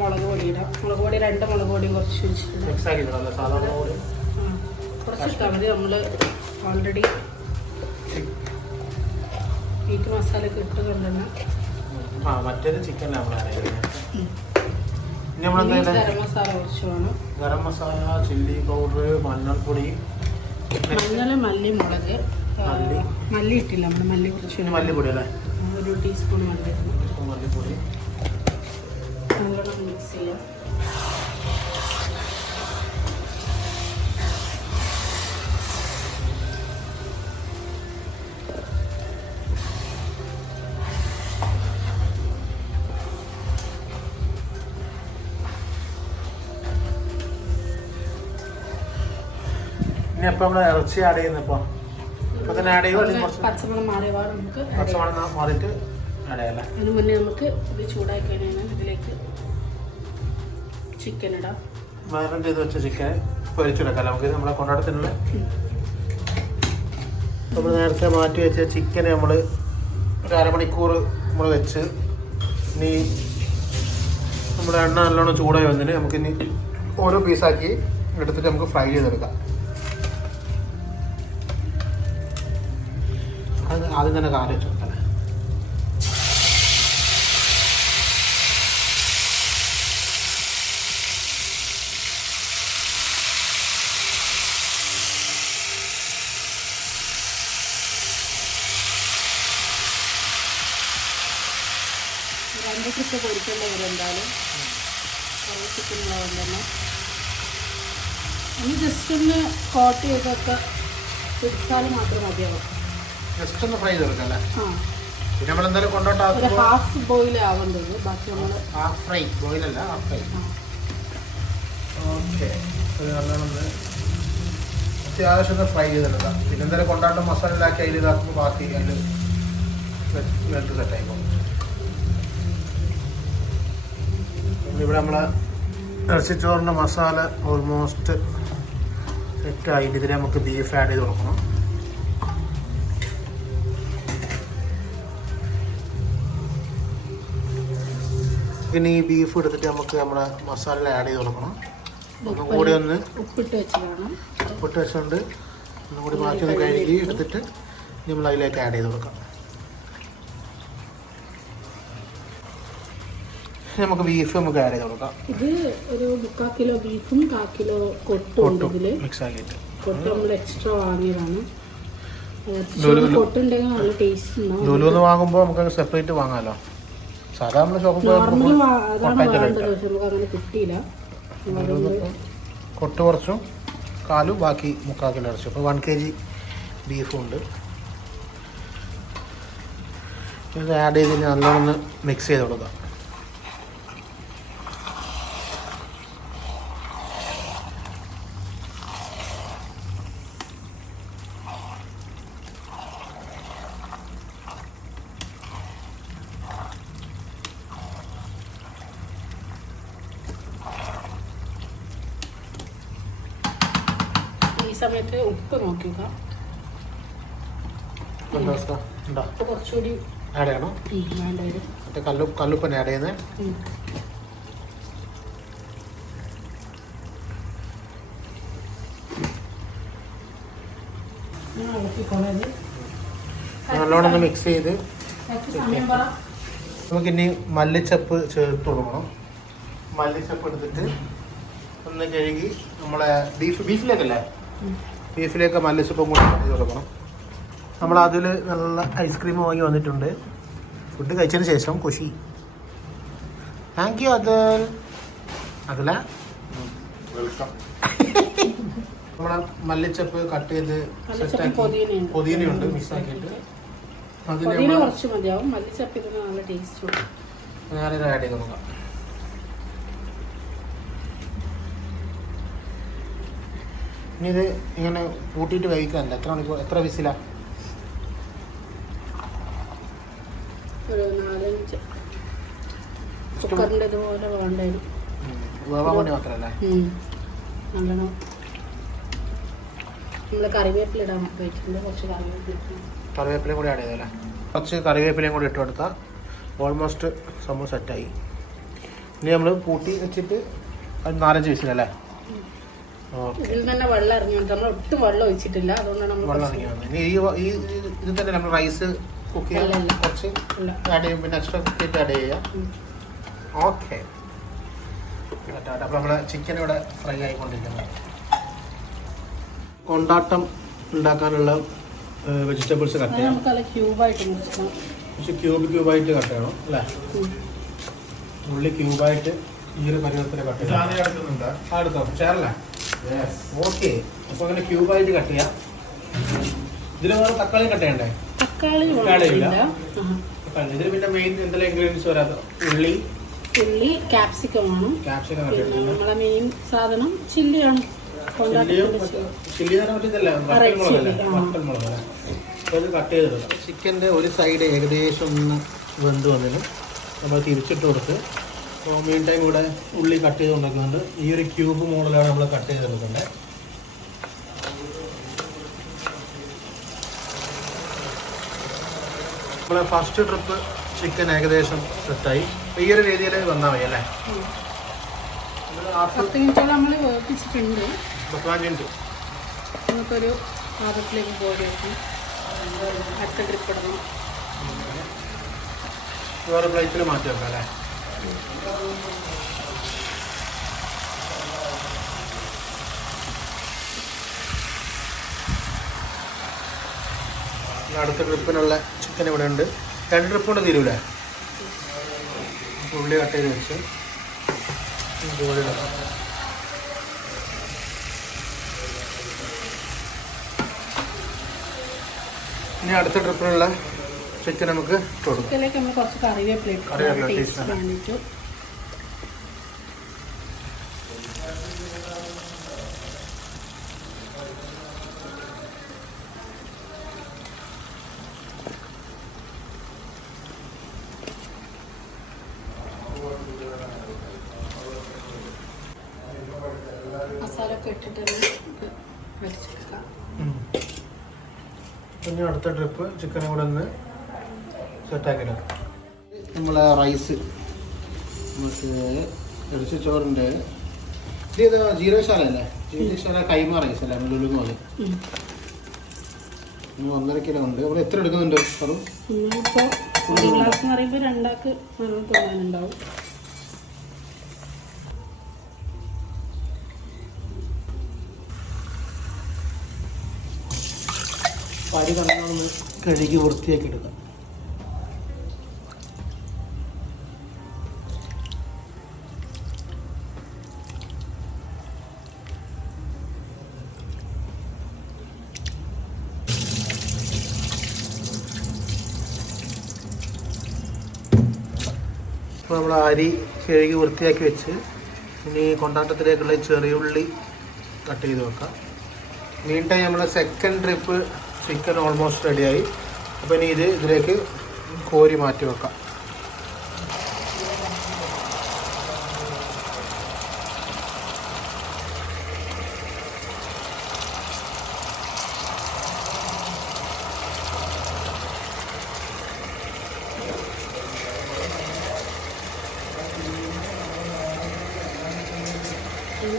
മുളക് പൊടി ഇടാം. മുളക് പൊടി 2 മുളക് പൊടിയും കുറച്ച് വെച്ചിട്ടുണ്ട്. കുറച്ച് ഇട്ടാൽ മതി. നമ്മൾ ഓൾറെഡി മീറ്റ് മസാല ഒക്കെ ഇട്ടുകൊണ്ടുതന്നെ ആ മറ്റേത് ചിക്കൻ നമ്മൾ ആഡ് ചെയ്യുന്നത്. ഇനി നമ്മളെന്തായാലും ഗരം മസാല കുറച്ച് വേണം. ഗരം മസാല, ചില്ലി പൗഡർ, മഞ്ഞൾപ്പൊടി, മഞ്ഞൾ, മല്ലി, മുളക്, മല്ലി ഇട്ടില്ല നമ്മൾ മല്ലി കുറച്ച് പിന്നെ മല്ലിപ്പൊടി അല്ലേ, 1 ടീസ്പൂൺ മല്ലി മല്ലിപ്പൊടി നല്ലോണം മിക്സ് ചെയ്യാം. ഇനി എപ്പോൾ നമ്മൾ ഇറച്ചി ആഡ് ചെയ്യുന്നപ്പോൾ ഇപ്പോൾ തന്നെ ആഡ് ചെയ്യുമോ അല്ലെങ്കിൽ കുറച്ച് പച്ചമണം മാറിയപാട് നമുക്ക് പച്ചമണം മാറിയിട്ട് ആഡ് ചെയ്യാം. അതിന് മുന്നേ നമുക്ക് ഇത് ചൂടായി കഴിഞ്ഞാൽ ഇതിലേക്ക് ചിക്കൻ ഇടാം. മാരിനേറ്റ് ചെയ്ത് വെച്ച ചിക്കൻ പൊരിച്ചെടുക്കാം. നമുക്ക് നമ്മളെ കൊണ്ടാടത്തിനുള്ള നമ്മൾ നേരത്തെ മാറ്റി വെച്ച ചിക്കൻ നമ്മൾ ഒരു അരമണിക്കൂർ നമ്മൾ വെച്ച് ഇനി നമ്മുടെ എണ്ണ നല്ലോണം ചൂടായി വന്നിട്ട് നമുക്കിനി ഓരോ പീസാക്കി എടുത്തിട്ട് നമുക്ക് ഫ്രൈ ചെയ്തെടുക്കാം. അത് ആദ്യം തന്നെ കാര്യം വെച്ചു കൊടുക്കാം. രണ്ട് ചിക്കൻ പൊരിക്കേണ്ടി വരും എന്തായാലും. കുറേ ചിക്കനുള്ളതുകൊണ്ട് തന്നെ ഒന്ന് ജസ്റ്റ് ഒന്ന് കോട്ട് ചെയ്തൊക്കെ പിടിച്ചാൽ മാത്രം മതിയാവും. ജസ്റ്റ് ഒന്ന് ഫ്രൈ ചെയ്തെടുക്കാം അല്ലേ. ആ പിന്നെ നമ്മളെന്തായാലും ഒരു കൊണ്ടോട്ടാകുമ്പോൾ ഹാഫ് ബോയിൽ ആവേണ്ടത്. ബാക്കി നമ്മൾ ഹാഫ് ഫ്രൈ, ബോയിലല്ല ഹാഫ് ഫ്രൈ. ഓക്കെ, ഒരു നല്ലോണം അത്യാവശ്യം ഒന്ന് ഫ്രൈ ചെയ്തെടുക്കാം. പിന്നെ എന്തായാലും കൊണ്ടാട്ടം മസാലയിലാക്കി അതിൽ ഇതാക്കുമ്പോൾ ബാക്കി അതിൽ വെച്ച് സെറ്റായിക്കോളും. ഇവിടെ നമ്മളെ ഇറച്ചിച്ചോറിൻ്റെ മസാല ഓൾമോസ്റ്റ് സെറ്റായിട്ട് ഇതിൽ നമുക്ക് ബീഫ് ആഡ് ചെയ്ത് കൊടുക്കണം. പിന്നെ ഈ ബീഫ് എടുത്തിട്ട് നമുക്ക് നമ്മുടെ മസാല ആഡ് ചെയ്ത് കൊടുക്കണം. ഒന്നും കൂടി ഒന്ന് ഉപ്പിട്ട് വെച്ചതാണ്. ഉപ്പിട്ട് വെച്ചുകൊണ്ട് ഒന്നും കൂടി മാറ്റി ഒന്ന് കഴുകി എടുത്തിട്ട് നമ്മൾ അതിലേക്ക് ആഡ് ചെയ്ത് കൊടുക്കാം. നമുക്ക് ബീഫ് നമുക്ക് ആഡ് ചെയ്ത് കൊടുക്കാം. ഇത് ഒരു 3/4 കിലോ ബീഫും 1/4 കിലോ കൊട്ടും ഉണ്ട് ഇതില്. മിക്സ് ആക്കിയിട്ട് കൊട്ട് നമ്മൾ എക്സ്ട്രാ വാങ്ങിയതാണ്. കൊട്ടുണ്ടെങ്കിൽ നല്ല ടേസ്റ്റ് ഉണ്ടാവും. ലുലുന്ന് വാങ്ങുമ്പോൾ നമുക്ക് സെപ്പറേറ്റ് വാങ്ങാമല്ലോ. സാധാ നമ്മൾ ഷോപ്പിൽ നോർമൽ അതാണ് വേണ്ടത്. പക്ഷെ നമുക്ക് അങ്ങനെ കിട്ടിയില്ല. കൊട്ട് കുറച്ചും കാലും ബാക്കി 3/4 കിലോ ഇറച്ചി. അപ്പോൾ 1 kg ബീഫും ഉണ്ട്. ഇത് ആഡ് ചെയ്ത് നല്ലോണം ഒന്ന് മിക്സ് ചെയ്ത് കൊടുക്കാം. ഈ സമയത്ത് ഉപ്പ് നോക്കുക. ഉപ്പ് കുറച്ചുകൂടി ആഡ് ചെയ്യണം. വേണ്ട വരും. മറ്റേ കല്ലുപ്പന്നെ ആഡ് ചെയ്യുന്നത്. നല്ലോണം ഒന്ന് മിക്സ് ചെയ്ത് നമുക്കിനി മല്ലിച്ചപ്പ് ചേർത്ത് കൊടുക്കണം. മല്ലിച്ചപ്പ് എടുത്തിട്ട് ഒന്ന് കഴുകി നമ്മളെ ബീഫിലേക്കല്ലേ, ബീഫിലേക്ക് മല്ലിച്ചപ്പും കൂടി ചെയ്ത് കൊടുക്കണം. നമ്മളതിൽ നല്ല ഐസ്ക്രീം വാങ്ങി വന്നിട്ടുണ്ട്. ഫുഡ് കഴിച്ചതിന് ശേഷം ഖുഷി. Thank you Athul. അതുല വെൽക്കം. നമ്മളെ മല്ലിച്ചപ്പ് കട്ട് ചെയ്ത് സെറ്റാക്കി പൊതിനയുണ്ട്. പൊതിനയുണ്ട് മിക്സ് ആക്കിയിട്ട് അതിന് പൊതിന കുറച്ച് മതിയാവും. മല്ലിച്ചപ്പ് ഇതിന് നല്ല ടേസ്റ്റ് ഉണ്ട്. ഞാനിത് ആഡ് ചെയ്ത് നോക്കാം. ഇനി ഇത് ഇങ്ങനെ കൂട്ടിയിട്ട് കഴിക്കാനല്ല. എത്ര മണിക്കൂർ, എത്ര വിസിലാ? ഒരു 4-5 കുക്കറിൻ്റെ ഇതുപോലെ വേണ്ടായിരുന്നു. വേവാൻ വേണ്ടി മാത്രമല്ലേ? നല്ലോണം നമ്മൾ കറിവേപ്പില ഇടാൻ വെച്ചിട്ടുണ്ട്. കുറച്ച് കറിവേപ്പിലയും കൂടി ആഡ് ചെയ്തല്ലേ? കുറച്ച് കറിവേപ്പിലയും കൂടി ഇട്ട് കൊടുത്താൽ ഓൾമോസ്റ്റ് സംഭവം സെറ്റായി. ഇനി നമ്മൾ കൂട്ടി വെച്ചിട്ട് 4-5 വിസിലല്ലേ? ഇതിൽ തന്നെ വെള്ളം ഇറങ്ങിയുണ്ട്. നമ്മൾ ഒട്ടും വെള്ളം ഒഴിച്ചിട്ടില്ല. അതുകൊണ്ടാണ് നമ്മൾ വെള്ളം ഇറങ്ങി വന്നത്. ഇനി ഈ ഇതിൽ തന്നെ നമ്മൾ റൈസ് കുക്ക് ചെയ്യാൻ അല്ല. കുറച്ച് ഇല്ല. ആഡ് ചെയ്യും, പിന്നെ എക്സ്ട്രാ കുക്കിയിട്ട് ആഡ് ചെയ്യാം. ഓക്കെ, അപ്പോൾ നമ്മുടെ ചിക്കൻ ഇവിടെ ഫ്രൈ ആയിക്കൊണ്ടിരിക്കുന്നത്. കൊണ്ടാട്ടം ഉണ്ടാക്കാനുള്ള വെജിറ്റബിൾസ് കട്ട് ചെയ്യാം. നമുക്കത് ക്യൂബായിട്ട് മുറിക്കണം. കുറച്ച് ക്യൂബായിട്ട് കട്ട് ചെയ്യണം അല്ലേ? ഉള്ളി ക്യൂബായിട്ട് ഈ ഒരു പരുവത്തിൽ കട്ട് ചെയ്യാം. എടുത്തോ, ചേരല്ലേ? ഓക്കെ, അപ്പോൾ അങ്ങനെ ക്യൂബായിട്ട് കട്ട് ചെയ്യാം. ഇതിൽ വേറെ തക്കാളി കട്ട് ചെയ്യണ്ടേ? തക്കാളി ഇല്ല. ഇതിൽ പിന്നെ മെയിൻ എന്തെല്ലാം ഇൻഗ്രീഡിയൻസ് വരാത്ത ഉള്ളി, ക്യാപ്സിക്കം വേണം. ക്യാപ്സിക്കം പിന്നെ കട്ട് നമ്മളെ മെയിൻ സാധനം ചില്ലിയാണ്. ചിക്കൻ്റെ ഒരു സൈഡ് ഏകദേശം ഒന്ന് വെന്ത് വന്നതിന് നമ്മൾ തിരിച്ചിട്ട് കൊടുത്ത് മീൻ ടൈം ഇവിടെ ഉള്ളി കട്ട് ചെയ്ത് കൊണ്ടുവയ്ക്കുന്നുണ്ട്. ഈ ഒരു ക്യൂബ് മോഡലാണ് നമ്മൾ കട്ട് ചെയ്ത് കൊടുക്കേണ്ടത്. നമ്മളെ ഫസ്റ്റ് ട്രിപ്പ് ചിക്കൻ ഏകദേശം സെറ്റായി. ഈ ഒരു രീതിയിൽ വന്നാൽ മതി അല്ലേ? 10 മിനിറ്റോളം നമ്മൾ വേർപ്പിച്ചിട്ടുണ്ട്. 15 മിനിറ്റ് നമുക്കൊരു പാത്രത്തിലേക്ക് പോയി വെക്കാം. അടുത്ത ട്രിപ്പ് ഇടണം. വേറെ പ്ലേറ്റിൽ മാറ്റി വെക്കാം അല്ലേ? അടുത്ത ട്രിപ്പിനുള്ള ചിക്കൻ ഇവിടെ ഉണ്ട്. 2 ട്രിപ്പ് കൊണ്ട് തീരൂലേ? ഉള്ളി കട്ട് ചെയ്ത് വെച്ച് ജോലി ഇനി അടുത്ത ട്രിപ്പിനുള്ള ചിക്കൻ നമുക്ക് കൊടുക്കാം. ചിക്കനിലേക്ക് നമ്മൾ കുറച്ച് കറിവേപ്പില ടേസ്റ്റ് വേണ്ടിയിട്ട്. മസാല ഒക്കെ ഇട്ടിട്ട് വെച്ചെടുക്കാം. പിന്നെ അടുത്ത ട്രിപ്പ് ചിക്കൻ കൂടെ ഒന്ന് സെറ്റാക്കിയിടാം. നമ്മളെ റൈസ് നമുക്ക് ഇറച്ചി ചോറുണ്ട്. ഇത് ജീരകശാല അല്ലേ? ജീരകശാല കൈമ റൈസ് അല്ലേ? ലുലുങ്ങ പോലെ 1.5 കിലോ ഉണ്ട്. അവിടെ എത്ര എടുക്കുന്നുണ്ട്? അതും ഇപ്പോൾ ഒരു ഗ്ലാസ് എന്ന് പറയുമ്പോൾ 2 തോന്നാനുണ്ടാവും. പരി കണ്ണൊന്ന് കഴുകി വൃത്തിയാക്കി എടുക്കാം. അപ്പോൾ നമ്മൾ അരി കഴുകി വൃത്തിയാക്കി വെച്ച് ഇനി കൊണ്ടാട്ടത്തിലേക്കുള്ള ചെറിയുള്ളി കട്ട് ചെയ്ത് വെക്കാം. മീൻ ടൈം നമ്മുടെ സെക്കൻഡ് ട്രിപ്പ് ചിക്കൻ ഓൾമോസ്റ്റ് റെഡിയായി. അപ്പോൾ ഇനി ഇതിലേക്ക് കോരി മാറ്റി വെക്കാം.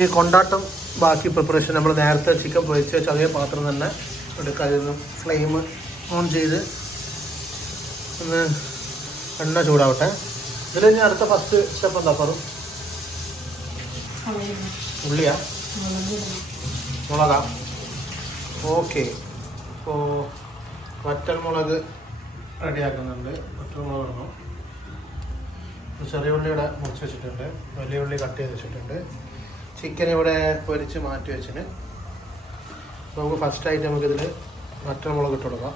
ഈ കൊണ്ടാട്ടം ബാക്കി പ്രിപ്പറേഷൻ നമ്മൾ നേരത്തെ ചിക്കൻ പൊരിച്ച് വെച്ച അതേ പാത്രം തന്നെ എടുക്കാതിരുന്നു. ഫ്ലെയിം ഓൺ ചെയ്ത് ഒന്ന് എണ്ണ ചൂടാവട്ടെ. ഇതിൽ ഇനി അടുത്ത ഫസ്റ്റ് സ്റ്റെപ്പ് എന്താ പറയും? ഉള്ളിയാ? മുളകാ? ഓക്കെ, ഇപ്പോൾ വറ്റൽമുളക് റെഡിയാക്കുന്നുണ്ട്. വറ്റൽമുളക് ഇടണം. ചെറിയ ഉള്ളിയുടെ മുറിച്ച് വെച്ചിട്ടുണ്ട്. വലിയ ഉള്ളി കട്ട് ചെയ്ത് വെച്ചിട്ടുണ്ട്. ചിക്കൻ ഇവിടെ പൊരിച്ച് മാറ്റി വെച്ചിന്. നമുക്ക് ഫസ്റ്റായിട്ട് നമുക്കിതിൽ വറ്റൽമുളക് ഇട്ട് കൊടുക്കാം.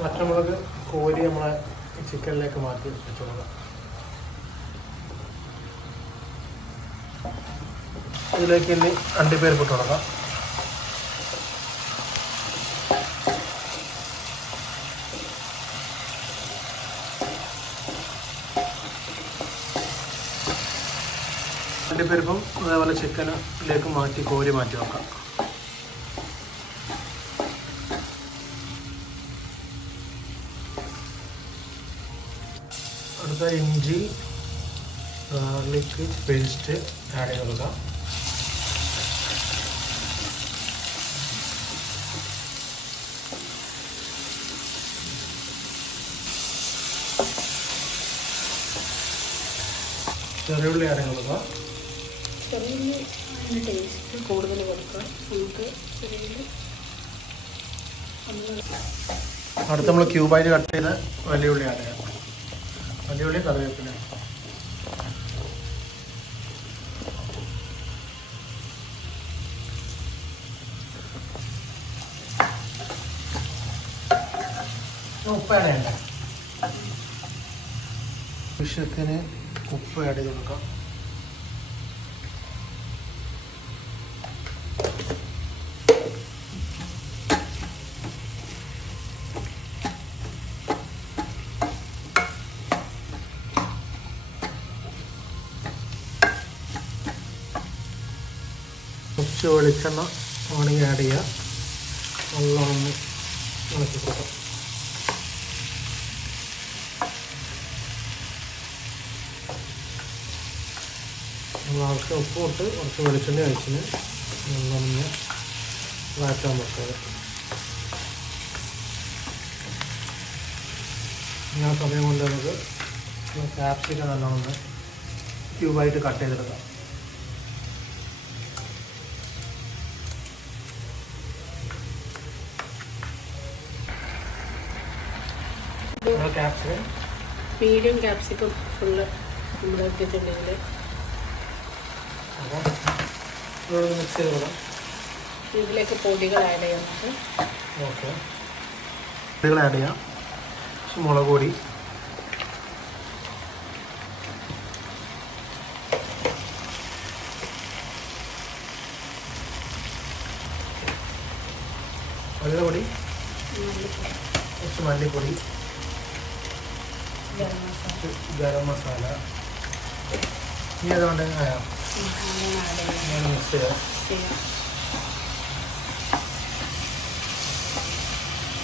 വറ്റൽമുളക് കോരി നമ്മളെ ചിക്കനിലേക്ക് മാറ്റി വെച്ച് കൊടുക്കാം. ഇതിലേക്ക് ഇനി അണ്ടിപ്പരിപ്പ് ഇട്ട് കൊടുക്കാം. അണ്ടിപ്പരിപ്പും അതേപോലെ ചിക്കനിലേക്ക് മാറ്റി കോരി മാറ്റി വെക്കാം. അടുത്ത ഇഞ്ചി ഗാർലിക് പേസ്റ്റ് ആഡ് ചെയ്ത് കൊടുക്കാം. ചെറിയുള്ളി ആഡ് ചെയ്ത് കൊടുക്കാം. ചെറിയുള്ളി അതിൻ്റെ ടേസ്റ്റ് കൂടുതൽ കൊടുക്കുക. നമുക്ക് ചെറിയുള്ളി അടുത്ത് നമ്മൾ ക്യൂബായിട്ട് കട്ട് ചെയ്ത വലിയ ഉള്ളി ആഡ് ചെയ്യാം. വലിയ ഉള്ളി കറിവേപ്പില. ഉപ്പ് ആഡ് ചെയ്യണ്ട. ആവശ്യത്തിന് ഉപ്പ് ആഡ് ചെയ്ത് കൊടുക്കാം. കുറച്ച് വെളിച്ചെണ്ണ വേണമെങ്കിൽ ആഡ് ചെയ്യുക. നല്ലോണം ഇളക്കി കൊടുക്കാം. ആവശ്യം ഉപ്പ് ഇട്ട് കുറച്ച് വെളിച്ചെണ്ണ ഒഴിച്ചിന് നല്ലോണം വാറ്റാൻ വെക്കാതെ ആ സമയം കൊണ്ട് നമുക്ക് ക്യാപ്സിക്കം നല്ലോണം ക്യൂബായിട്ട് കട്ട് ചെയ്തെടുക്കാം. ക്യാപ്സിക്കം മീഡിയം ക്യാപ്സിക്കം ഫുള്ള് നമ്മൾ എടുത്തിട്ടുണ്ടെങ്കിൽ അപ്പോൾ മിക്സ് ചെയ്ത് കൊടുക്കാം. ഇതിലേക്ക് പൊടികൾ ആഡ് ചെയ്യാം നമുക്ക്. ഓക്കെ, പൊടികൾ ആഡ് ചെയ്യാം. മുളക് പൊടി, മല്ലിപ്പൊടി, കുറച്ച് മല്ലിപ്പൊടി, ഗരം മസാല. ഇനി അതുകൊണ്ട് മിക്സ് ചെയ്യാം.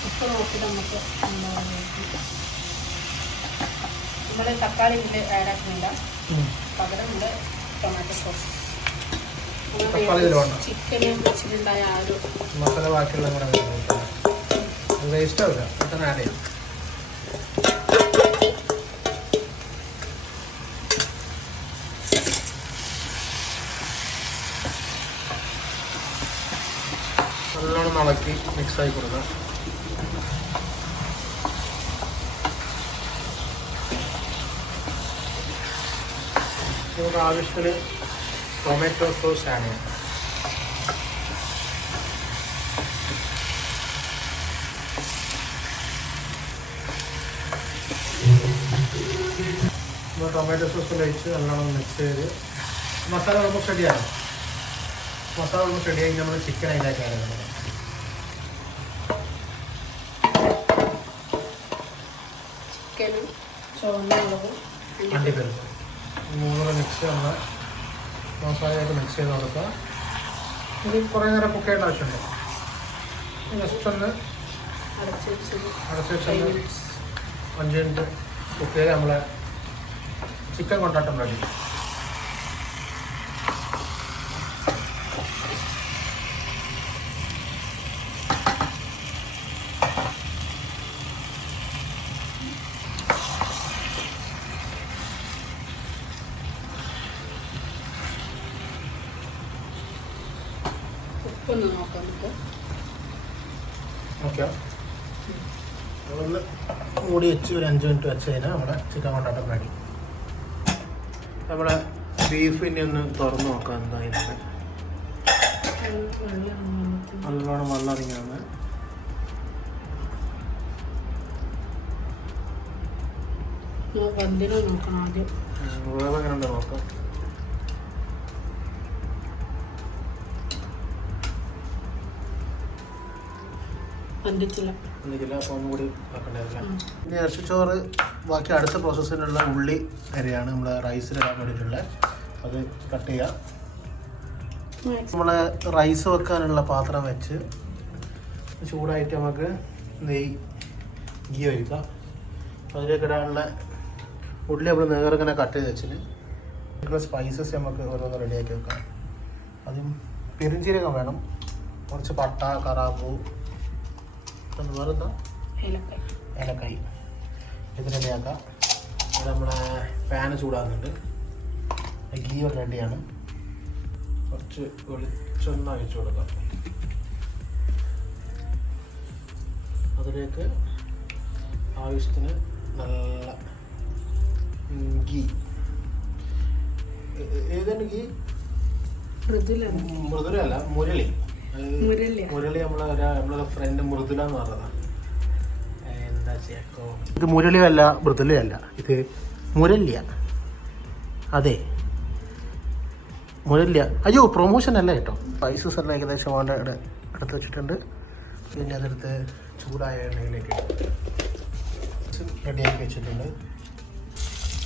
ഉപ്പ് നോക്കി നമുക്ക് നമ്മൾ തക്കാളി ഇതിൽ ആഡ് ആക്കുന്നില്ല. പകരം നമ്മൾ ടൊമാറ്റോ സോസ് ചിക്കൻ വെച്ചിട്ടുണ്ടായ ആ ഒരു മസാല ബാക്കിയുള്ള വേസ്റ്റ് ആവില്ല. പെട്ടെന്ന് ആഡ് ചെയ്യാം. നല്ലോണം ഇളക്കി മിക്സായി കൊടുക്കാം. നമുക്ക് ആവശ്യത്തിന് ടൊമാറ്റോ സോസ് ആഡ് ചെയ്യാം. ടൊമാറ്റോ സോസ് ഒഴിച്ച് നല്ലോണം മിക്സ് ചെയ്ത് മസാല ഓൾമോസ്റ്റ് റെഡിയാണ്. മസാല ഓൾമോസ്റ്റ് റെഡി ആയി നമ്മൾ ചിക്കൻ അതിലേക്ക് ആഡ് ചെയ്യണം. ചിക്കനും ചുവന്ന മുളകും അണ്ടിപ്പരിപ്പ് മൂന്നൂടെ മിക്സ് നമ്മൾ മസാലയായിട്ട് മിക്സ് ചെയ്ത് കൊടുക്കുക. ഇത് കുറേ നേരം കുക്ക് ചെയ്യേണ്ട ആവശ്യമുണ്ട്. ജസ്റ്റ് ഒന്ന് അടച്ച് വെച്ചൊന്ന് 5 മിനിറ്റ് കുക്ക് ചെയ്ത് നമ്മളെ ചിക്കൻ കൊണ്ടാട്ടം റെഡി. ഉപ്പൊന്ന് നോക്കാം നമുക്ക്. ഓക്കെ, നമ്മളൊന്ന് മൂടി വെച്ച് ഒരു 5 മിനിറ്റ് വെച്ച് കഴിഞ്ഞാൽ നമ്മുടെ ചിക്കൻ കൊണ്ടാട്ടം റെഡി. നമ്മുടെ ബീഫ് ഇനി ഒന്ന് തുറന്ന് നോക്കാം. എന്തായാലും നല്ലോണം വെള്ളം ഇറങ്ങിയാണ്. വെന്തിനോ നോക്കണം ആദ്യം. വേറെ എങ്ങനെ ഉണ്ട് നോക്കാം. വെന്തിട്ടില്ല. അപ്പോൾ ഒന്നും കൂടി ആക്കണ്ടായിരുന്നില്ല. ഇനി ഇറച്ചിച്ചോറ് ബാക്കി അടുത്ത പ്രോസസ്സിനുള്ള ഉള്ളി അരിയാണ് നമ്മൾ റൈസിലിടാൻ വേണ്ടിയിട്ടുള്ളത്. അത് കട്ട് ചെയ്യാം. നമ്മൾ റൈസ് വെക്കാനുള്ള പാത്രം വെച്ച് ചൂടായിട്ട് നമുക്ക് ഗീ ഒഴിക്കാം. അതിലേക്ക് ഇടാനുള്ള ഉള്ളി നമ്മൾ നേരിങ്ങനെ കട്ട് ചെയ്ത് വെച്ചിന് സ്പൈസസ് നമുക്ക് ഓരോന്ന് റെഡിയാക്കി വെക്കാം. അതും പെരുംജീരകം വേണം, കുറച്ച് പട്ട, കറാമ്പൂ, വേറെന്താ ഏലക്കായി. ഇത് റെഡിയാക്കാം. ഇത് നമ്മളെ പാന് ചൂടാകുന്നുണ്ട്. ഗീ റെഡിയാണ്. കുറച്ച് വെളിച്ചെണ്ണ ഒഴിച്ചു കൊടുക്കാം. അതിലേക്ക് ആവശ്യത്തിന് നല്ല ഗീ. ഏതാണ് ഗീ? മൃദുലല്ല, മുരളി. മുരളി നമ്മളെ ഫ്രണ്ട് മൃദുല എന്ന് പറഞ്ഞതാണ്. എന്താ ചെയ്യാക്കോ, ഇത് മുരളിയല്ല, മൃദുലയല്ല, ഇത് മുരല്യ. അതെ, മുരല്യ. അയ്യോ, പ്രൊമോഷൻ അല്ല കേട്ടോ. സ്പൈസസ് എല്ലാം ഏകദേശം വേണ്ട എടുത്ത് വെച്ചിട്ടുണ്ട്. പിന്നെ അതെടുത്ത് ചൂടായ എണ്ണയിലേക്ക് റെഡിയാക്കി വെച്ചിട്ടുണ്ട്.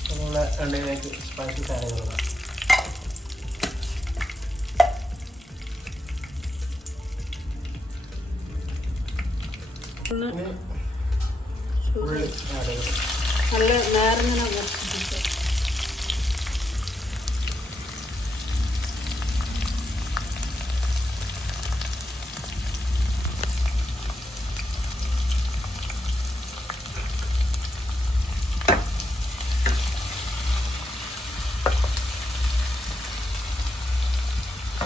നമ്മളെ എണ്ണയിലേക്ക് സ്പൈസസ് ആഡ് ചെയ്ത് കൊടുക്കാം. നല്ല നേർങ്ങനെ വറുത്തിട്ട്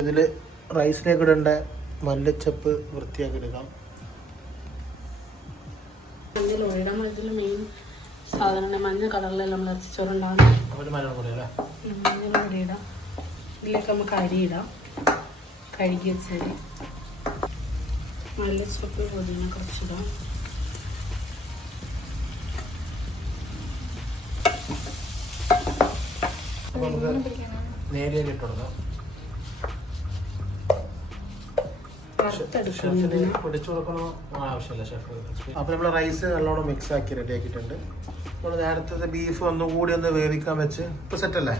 ഇതിൽ റൈസിലേക്ക് ഇടേണ്ട മല്ലിച്ചപ്പ് വൃത്തിയാക്കി എടുക്കാം. മഞ്ഞൾ ഒഴിടാൻ ഇതിൽ മെയിൻ സാധനം മഞ്ഞ കളറിലെല്ലാം നമ്മൾ ഇറച്ചിച്ചോറുണ്ടാകും. മഞ്ഞൾ പൊടി അല്ലേ? മഞ്ഞൾ പൊടി ഇടാം. ഇതിലേക്ക് നമുക്ക് അരി ഇടാം, കഴുകി വെച്ചരി. മല്ലിച്ചപ്പ് പൊടിനെ കുറച്ചിടാം. നേരിയ ഇട്ട് കൊടുക്കാം. പൊടിച്ചു കൊടുക്കണോ ആവശ്യമില്ല ഷെഫ്. അപ്പോൾ നമ്മൾ റൈസ് നല്ലോണം മിക്സ് ആക്കി റെഡി ആക്കിയിട്ടുണ്ട്. നമ്മൾ നേരത്തെ ബീഫ് ഒന്നുകൂടി ഒന്ന് വേവിക്കാൻ വെച്ച് ഇപ്പോൾ സെറ്റല്ലേ?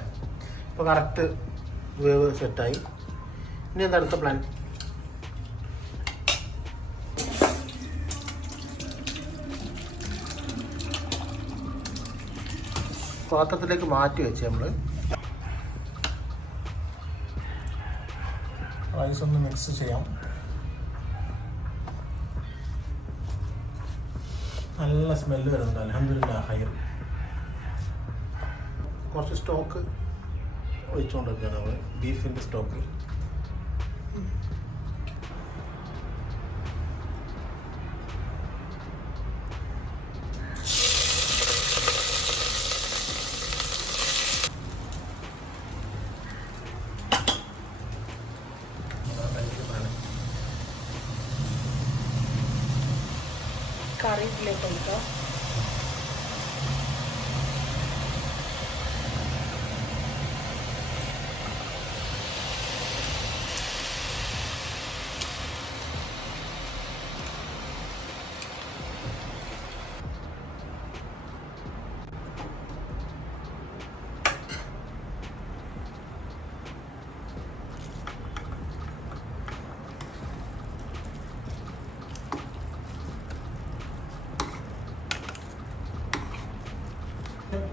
ഇപ്പോൾ കറക്റ്റ് വേവ് സെറ്റായി. ഇനി എന്താ അടുത്ത പ്ലാൻ? പാത്രത്തിലേക്ക് മാറ്റി വെച്ച് നമ്മൾ റൈസ് ഒന്ന് മിക്സ് ചെയ്യാം. നല്ല സ്മെല്ല് വരുന്നുണ്ട്. അൽഹംദുലില്ലാഹ് ഹൈർ. കുറച്ച് സ്റ്റോക്ക് ഒഴിച്ചുകൊണ്ടിരിക്കുകയാണ് നമ്മൾ, ബീഫിൻ്റെ സ്റ്റോക്ക്. കറി ഇതിലേക്ക് കൊടുക്കാം.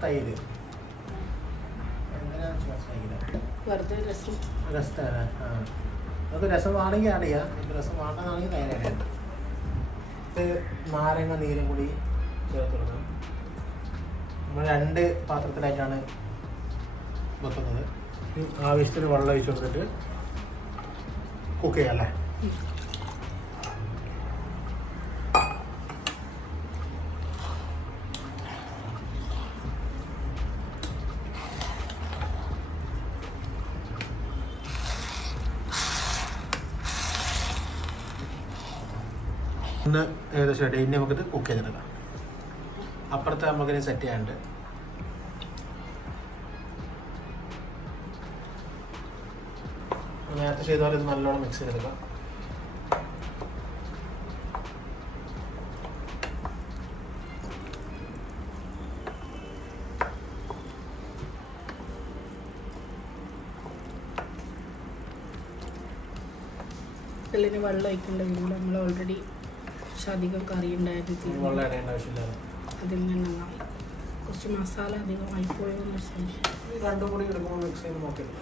തൈര് വെറുതെ രസം. രസമാണ്. അത് രസമാണെങ്കിൽ ആഡ് ചെയ്യാം. രസം വേണ്ടെന്നാണെങ്കിൽ തൈര് ആഡ് ചെയ്യാം. ഇത് നാരങ്ങ നീരും കൂടി ചേർത്ത് കൊടുക്കണം. നമ്മൾ 2 പാത്രത്തിലായിട്ടാണ് വെക്കുന്നത്. ആവശ്യത്തിന് വെള്ളം ഒഴിച്ച് കൊടുത്തിട്ട് കുക്ക് ചെയ്യാം അല്ലേ? ഒന്ന് ഏകദേശം റെഡി. ഇനി നമുക്കിത് കുക്ക് ചെയ്തെടുക്കാം. അപ്പുറത്തെ നമുക്കിനി സെറ്റ് ചെയ്യാനുണ്ട്. നേരത്തെ ചെയ്ത പോലെ ഇത് നല്ലോണം മിക്സ് ചെയ്തെടുക്കാം. ഇതിന് വെള്ളം ഒഴിക്കേണ്ടതില്ല. നമ്മൾ ഓൾറെഡി അധികം കറി ഉണ്ടായത് വെള്ളം ഇടേണ്ട ആവശ്യമില്ല. അതിൽ നിന്നായി കുറച്ച് മസാല അധികമായി പോയോ എന്ന് സംശയം. രണ്ടും കൂടി എടുക്കുമ്പോൾ മിക്സ് ചെയ്ത് നോക്കില്ല.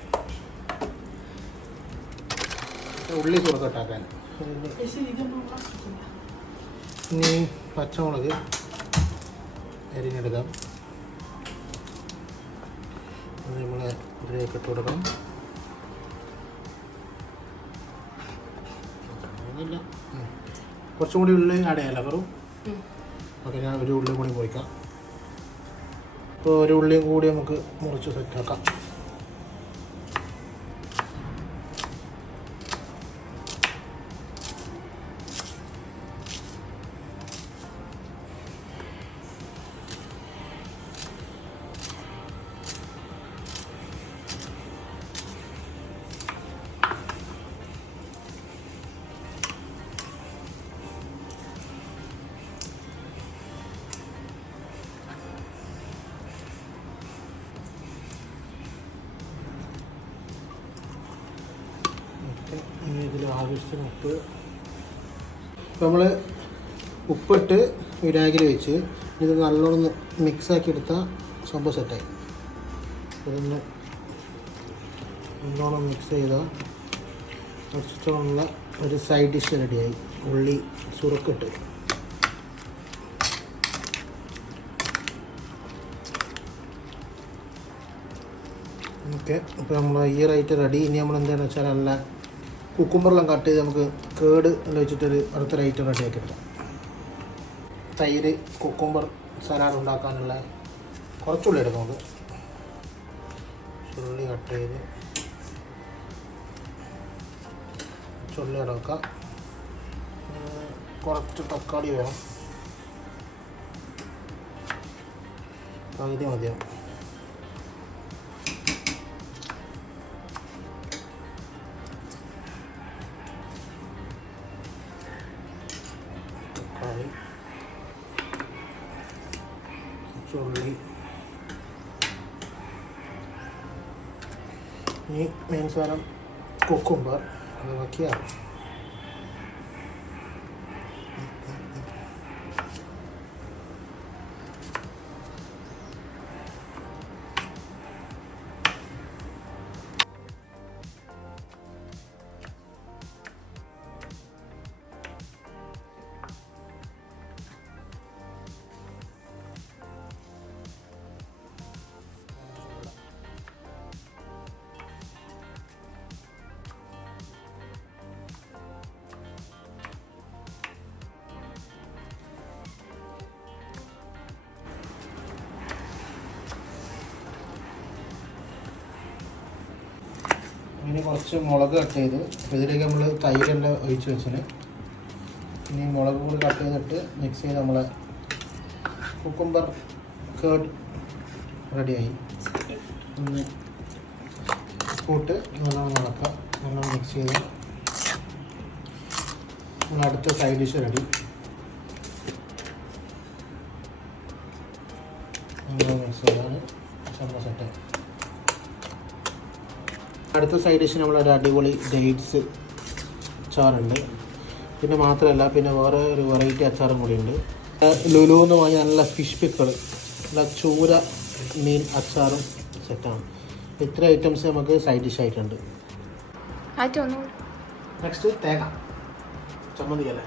ഉള്ളി തുറക്കട്ടാക്കാൻ ഇനി പച്ചമുളക് അരിഞ്ഞെടുക്കാം. അത് നമ്മൾ ഇതിലേക്ക് ഇട്ട് കൊടുക്കണം. കുറച്ചും കൂടി ഉള്ളി ആഡ് ചെയ്യാമല്ലോ വെറും. ഓക്കെ, ഞാൻ ഒരു ഉള്ളി കൂടി മുറിക്കാം. ഇപ്പോൾ ഒരു ഉള്ളിയും കൂടി നമുക്ക് മുറിച്ച് സെറ്റാക്കാം. ഇതിൽ ആവശ്യത്തിന് ഉപ്പ്. ഇപ്പോൾ നമ്മൾ ഉപ്പിട്ട് വിനാഗിരി വെച്ച് ഇത് നല്ലോണം മിക്സാക്കി എടുത്താൽ സംഭവം സെറ്റായി. ഇതൊന്ന് നല്ലോണം മിക്സ് ചെയ്താൽ കുറച്ചുള്ള ഒരു സൈഡ് ഡിഷ് റെഡിയായി. ഉള്ളി സുറുക്കിട്ട് ഓക്കെ. ഇപ്പോൾ നമ്മൾ ഈ റൈറ്റ് റെഡി. ഇനി നമ്മൾ എന്താണെന്ന് വെച്ചാൽ നല്ല കുക്കുമ്പറെല്ലാം കട്ട് ചെയ്ത് നമുക്ക് കേട് വെച്ചിട്ടൊരു അടുത്തൊരു ഐറ്റം റെഡിയാക്കി എടുക്കാം. തൈര് കുക്കുമ്പർ സലാഡ് ഉണ്ടാക്കാനുള്ള കുറച്ചുള്ളി എടുക്കാം. നമുക്ക് ചുള്ളി കട്ട് ചെയ്ത് ചുള്ളി ഇടക്കാം. കുറച്ച് തക്കാളി വേണം, പകുതി മതിയാവും. തക്കാളി, ചുള്ളി. ഇനി മെയിൻ സാധനം കുക്കുംബർ. അത് വയ്ക്കുക. ഇനി കുറച്ച് മുളക് കട്ട് ചെയ്ത്, അപ്പോൾ ഇതിലേക്ക് നമ്മൾ തൈരെല്ലാം ഒഴിച്ച് വെച്ചിന്. ഇനി മുളക് കൂടി കട്ട് ചെയ്തിട്ട് മിക്സ് ചെയ്ത് നമ്മളെ കുക്കുംബർ കേർഡ് റെഡിയായി. ഒന്ന് കൂട്ട് നല്ലോണം ഇളക്കാം. നല്ലോണം മിക്സ് ചെയ്ത് നമ്മൾ അടുത്ത സൈഡ് ഡിഷ് റെഡി. നല്ലോണം മിക്സ് ചെയ്താണ് സംഭവം സെറ്റായി. അടുത്ത സൈഡ് ഡിഷ് നമ്മളൊരു അടിപൊളി ഡേറ്റ്സ് അച്ചാറുണ്ട്. പിന്നെ മാത്രമല്ല, പിന്നെ വേറെ ഒരു വെറൈറ്റി അച്ചാറും കൂടി ഉണ്ട്. ലുലു എന്ന് പറഞ്ഞാൽ നല്ല ഫിഷ് പിക്കിൾ, നല്ല ചൂര മീൻ അച്ചാറും സെറ്റാണ്. ഇത്ര ഐറ്റംസ് നമുക്ക് സൈഡ് ഡിഷ് ആയിട്ടുണ്ട്. നെക്സ്റ്റ് തേങ്ങ ചമ്മന്തി അല്ലേ.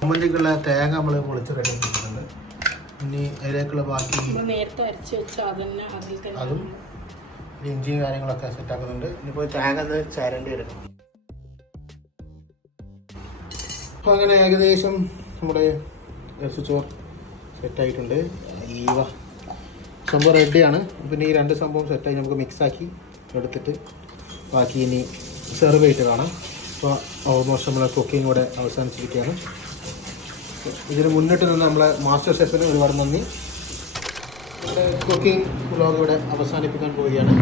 ചമ്മന്തിക്കുള്ള തേങ്ങ നമ്മൾ പൊളിച്ച് റെഡി ആക്കിയിട്ടുണ്ട്. ഇനി അതിലേക്കുള്ള ബാക്കി നേരത്തെ അരച്ച് വെച്ച അതും ഇഞ്ചിയും കാര്യങ്ങളൊക്കെ സെറ്റാക്കുന്നുണ്ട്. ഇനിയിപ്പോൾ തേങ്ങ ചേരേണ്ടി വരും. അപ്പോൾ അങ്ങനെ ഏകദേശം നമ്മുടെ ഇറച്ചിച്ചോറ് സെറ്റായിട്ടുണ്ട്. ഈവ സംഭവം റെഡിയാണ്. പിന്നെ ഈ രണ്ട് സംഭവം സെറ്റായി നമുക്ക് മിക്സാക്കി എടുത്തിട്ട് ബാക്കി ഇനി സെർവ് ചെയ്തിട്ട് കാണാം. അപ്പോൾ ഓൾമോസ്റ്റ് നമ്മളെ കുക്കിംഗ് കൂടെ അവസാനിച്ചിരിക്കുകയാണ്. ഇതിന് മുന്നിട്ട് നിന്ന് നമ്മളെ മാസ്റ്റർ ഷെഫിന് ഒരുപാട് നന്ദി. നമ്മുടെ കുക്കിംഗ് വ്ലോഗ് ഇവിടെ അവസാനിപ്പിക്കാൻ പോവുകയാണ്.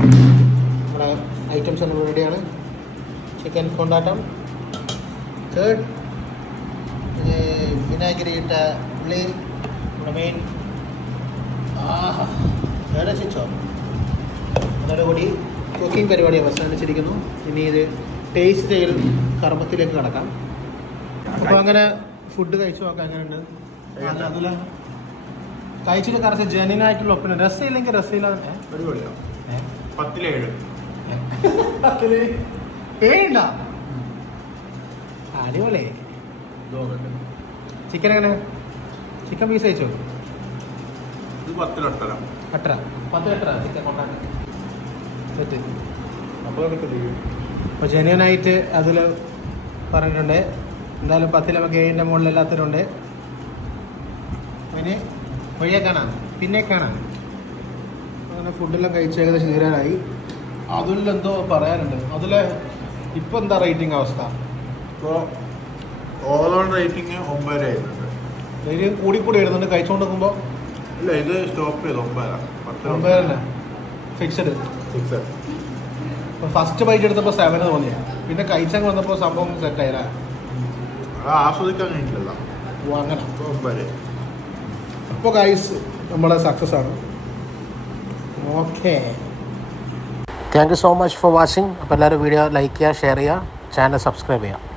നമ്മുടെ ഐറ്റംസ് നമ്മൾ റെഡിയാണ്. ചിക്കൻ കൊണ്ടാട്ടം, കേർഡ്, വിനാഗിരി ഇട്ട ഉള്ളി നമ്മുടെ മെയിൻ രസിച്ചോ അതോടുകൂടി കുക്കിംഗ് പരിപാടി അവസാനിച്ചിരിക്കുന്നു. ഇനി ഇത് ടേസ്റ്റ് ചെയ്യൽ കർമ്മത്തിലേക്ക് കടക്കാം. അപ്പോൾ അങ്ങനെ ഫുഡ് കഴിച്ചു നോക്കാം എങ്ങനെയുണ്ട്. അതിൽ കഴിച്ചിട്ട് കുറച്ച് ജെന്യൂനായിട്ടുള്ള ഒപ്പിന് രസമില്ലെങ്കിൽ രസമില്ല. അടിപൊളിയാണ്. 10-7. 7 അടിപൊളി. ചിക്കൻ എങ്ങനെ? ചിക്കൻ പീസ് കഴിച്ചോ? ഇത് 10-8. 10 ചിക്കൻ കൊണ്ടാണ് സെറ്റ്. അപ്പോൾ അപ്പോൾ ജെന്യൂനായിട്ട് അതിൽ പറഞ്ഞിട്ടുണ്ട്. എന്തായാലും 10 നമുക്ക് 7ൻ്റെ മുകളിൽ എല്ലാത്തിനും ഉണ്ട്. പിന്നെ വഴിയെ കാണാം, പിന്നെ കാണാം. അങ്ങനെ ഫുഡെല്ലാം കഴിച്ച് ഏകദേശം തീരാനായി. അതിലെന്തോ പറയാനുണ്ട്. അതിൽ ഇപ്പോൾ എന്താ റേറ്റിംഗ് അവസ്ഥ? ഇപ്പോൾ ഓവറോൾ റേറ്റിംഗ് 9 ആയിട്ടുണ്ട്. ഇതിൽ കൂടി വരുന്നുണ്ട് കഴിച്ചുകൊണ്ട് നോക്കുമ്പോൾ. ഇല്ല, ഇത് സ്റ്റോപ്പ് ചെയ്ത് 9. 9 തന്നെ ഫിക്സഡ്. ഇപ്പോൾ ഫസ്റ്റ് ബൈറ്റ് എടുത്തപ്പോൾ 7 തോന്നിയാ. പിന്നെ കഴിച്ചങ്ങ് വന്നപ്പോൾ സംഭവം സെറ്റായില്ല. അത് ആസ്വദിക്കാൻ കഴിഞ്ഞിട്ടില്ല. ഓ അങ്ങനെ. 9. അപ്പോൾ ഗൈസ് നമ്മളെ സക്സസ് ആണ്. Okay, thank you so much for watching. അപ്പോൾ എല്ലാവരും വീഡിയോ ലൈക്ക് ചെയ്യുക, ഷെയർ ചെയ്യുക, ചാനൽ സബ്സ്ക്രൈബ് ചെയ്യുക.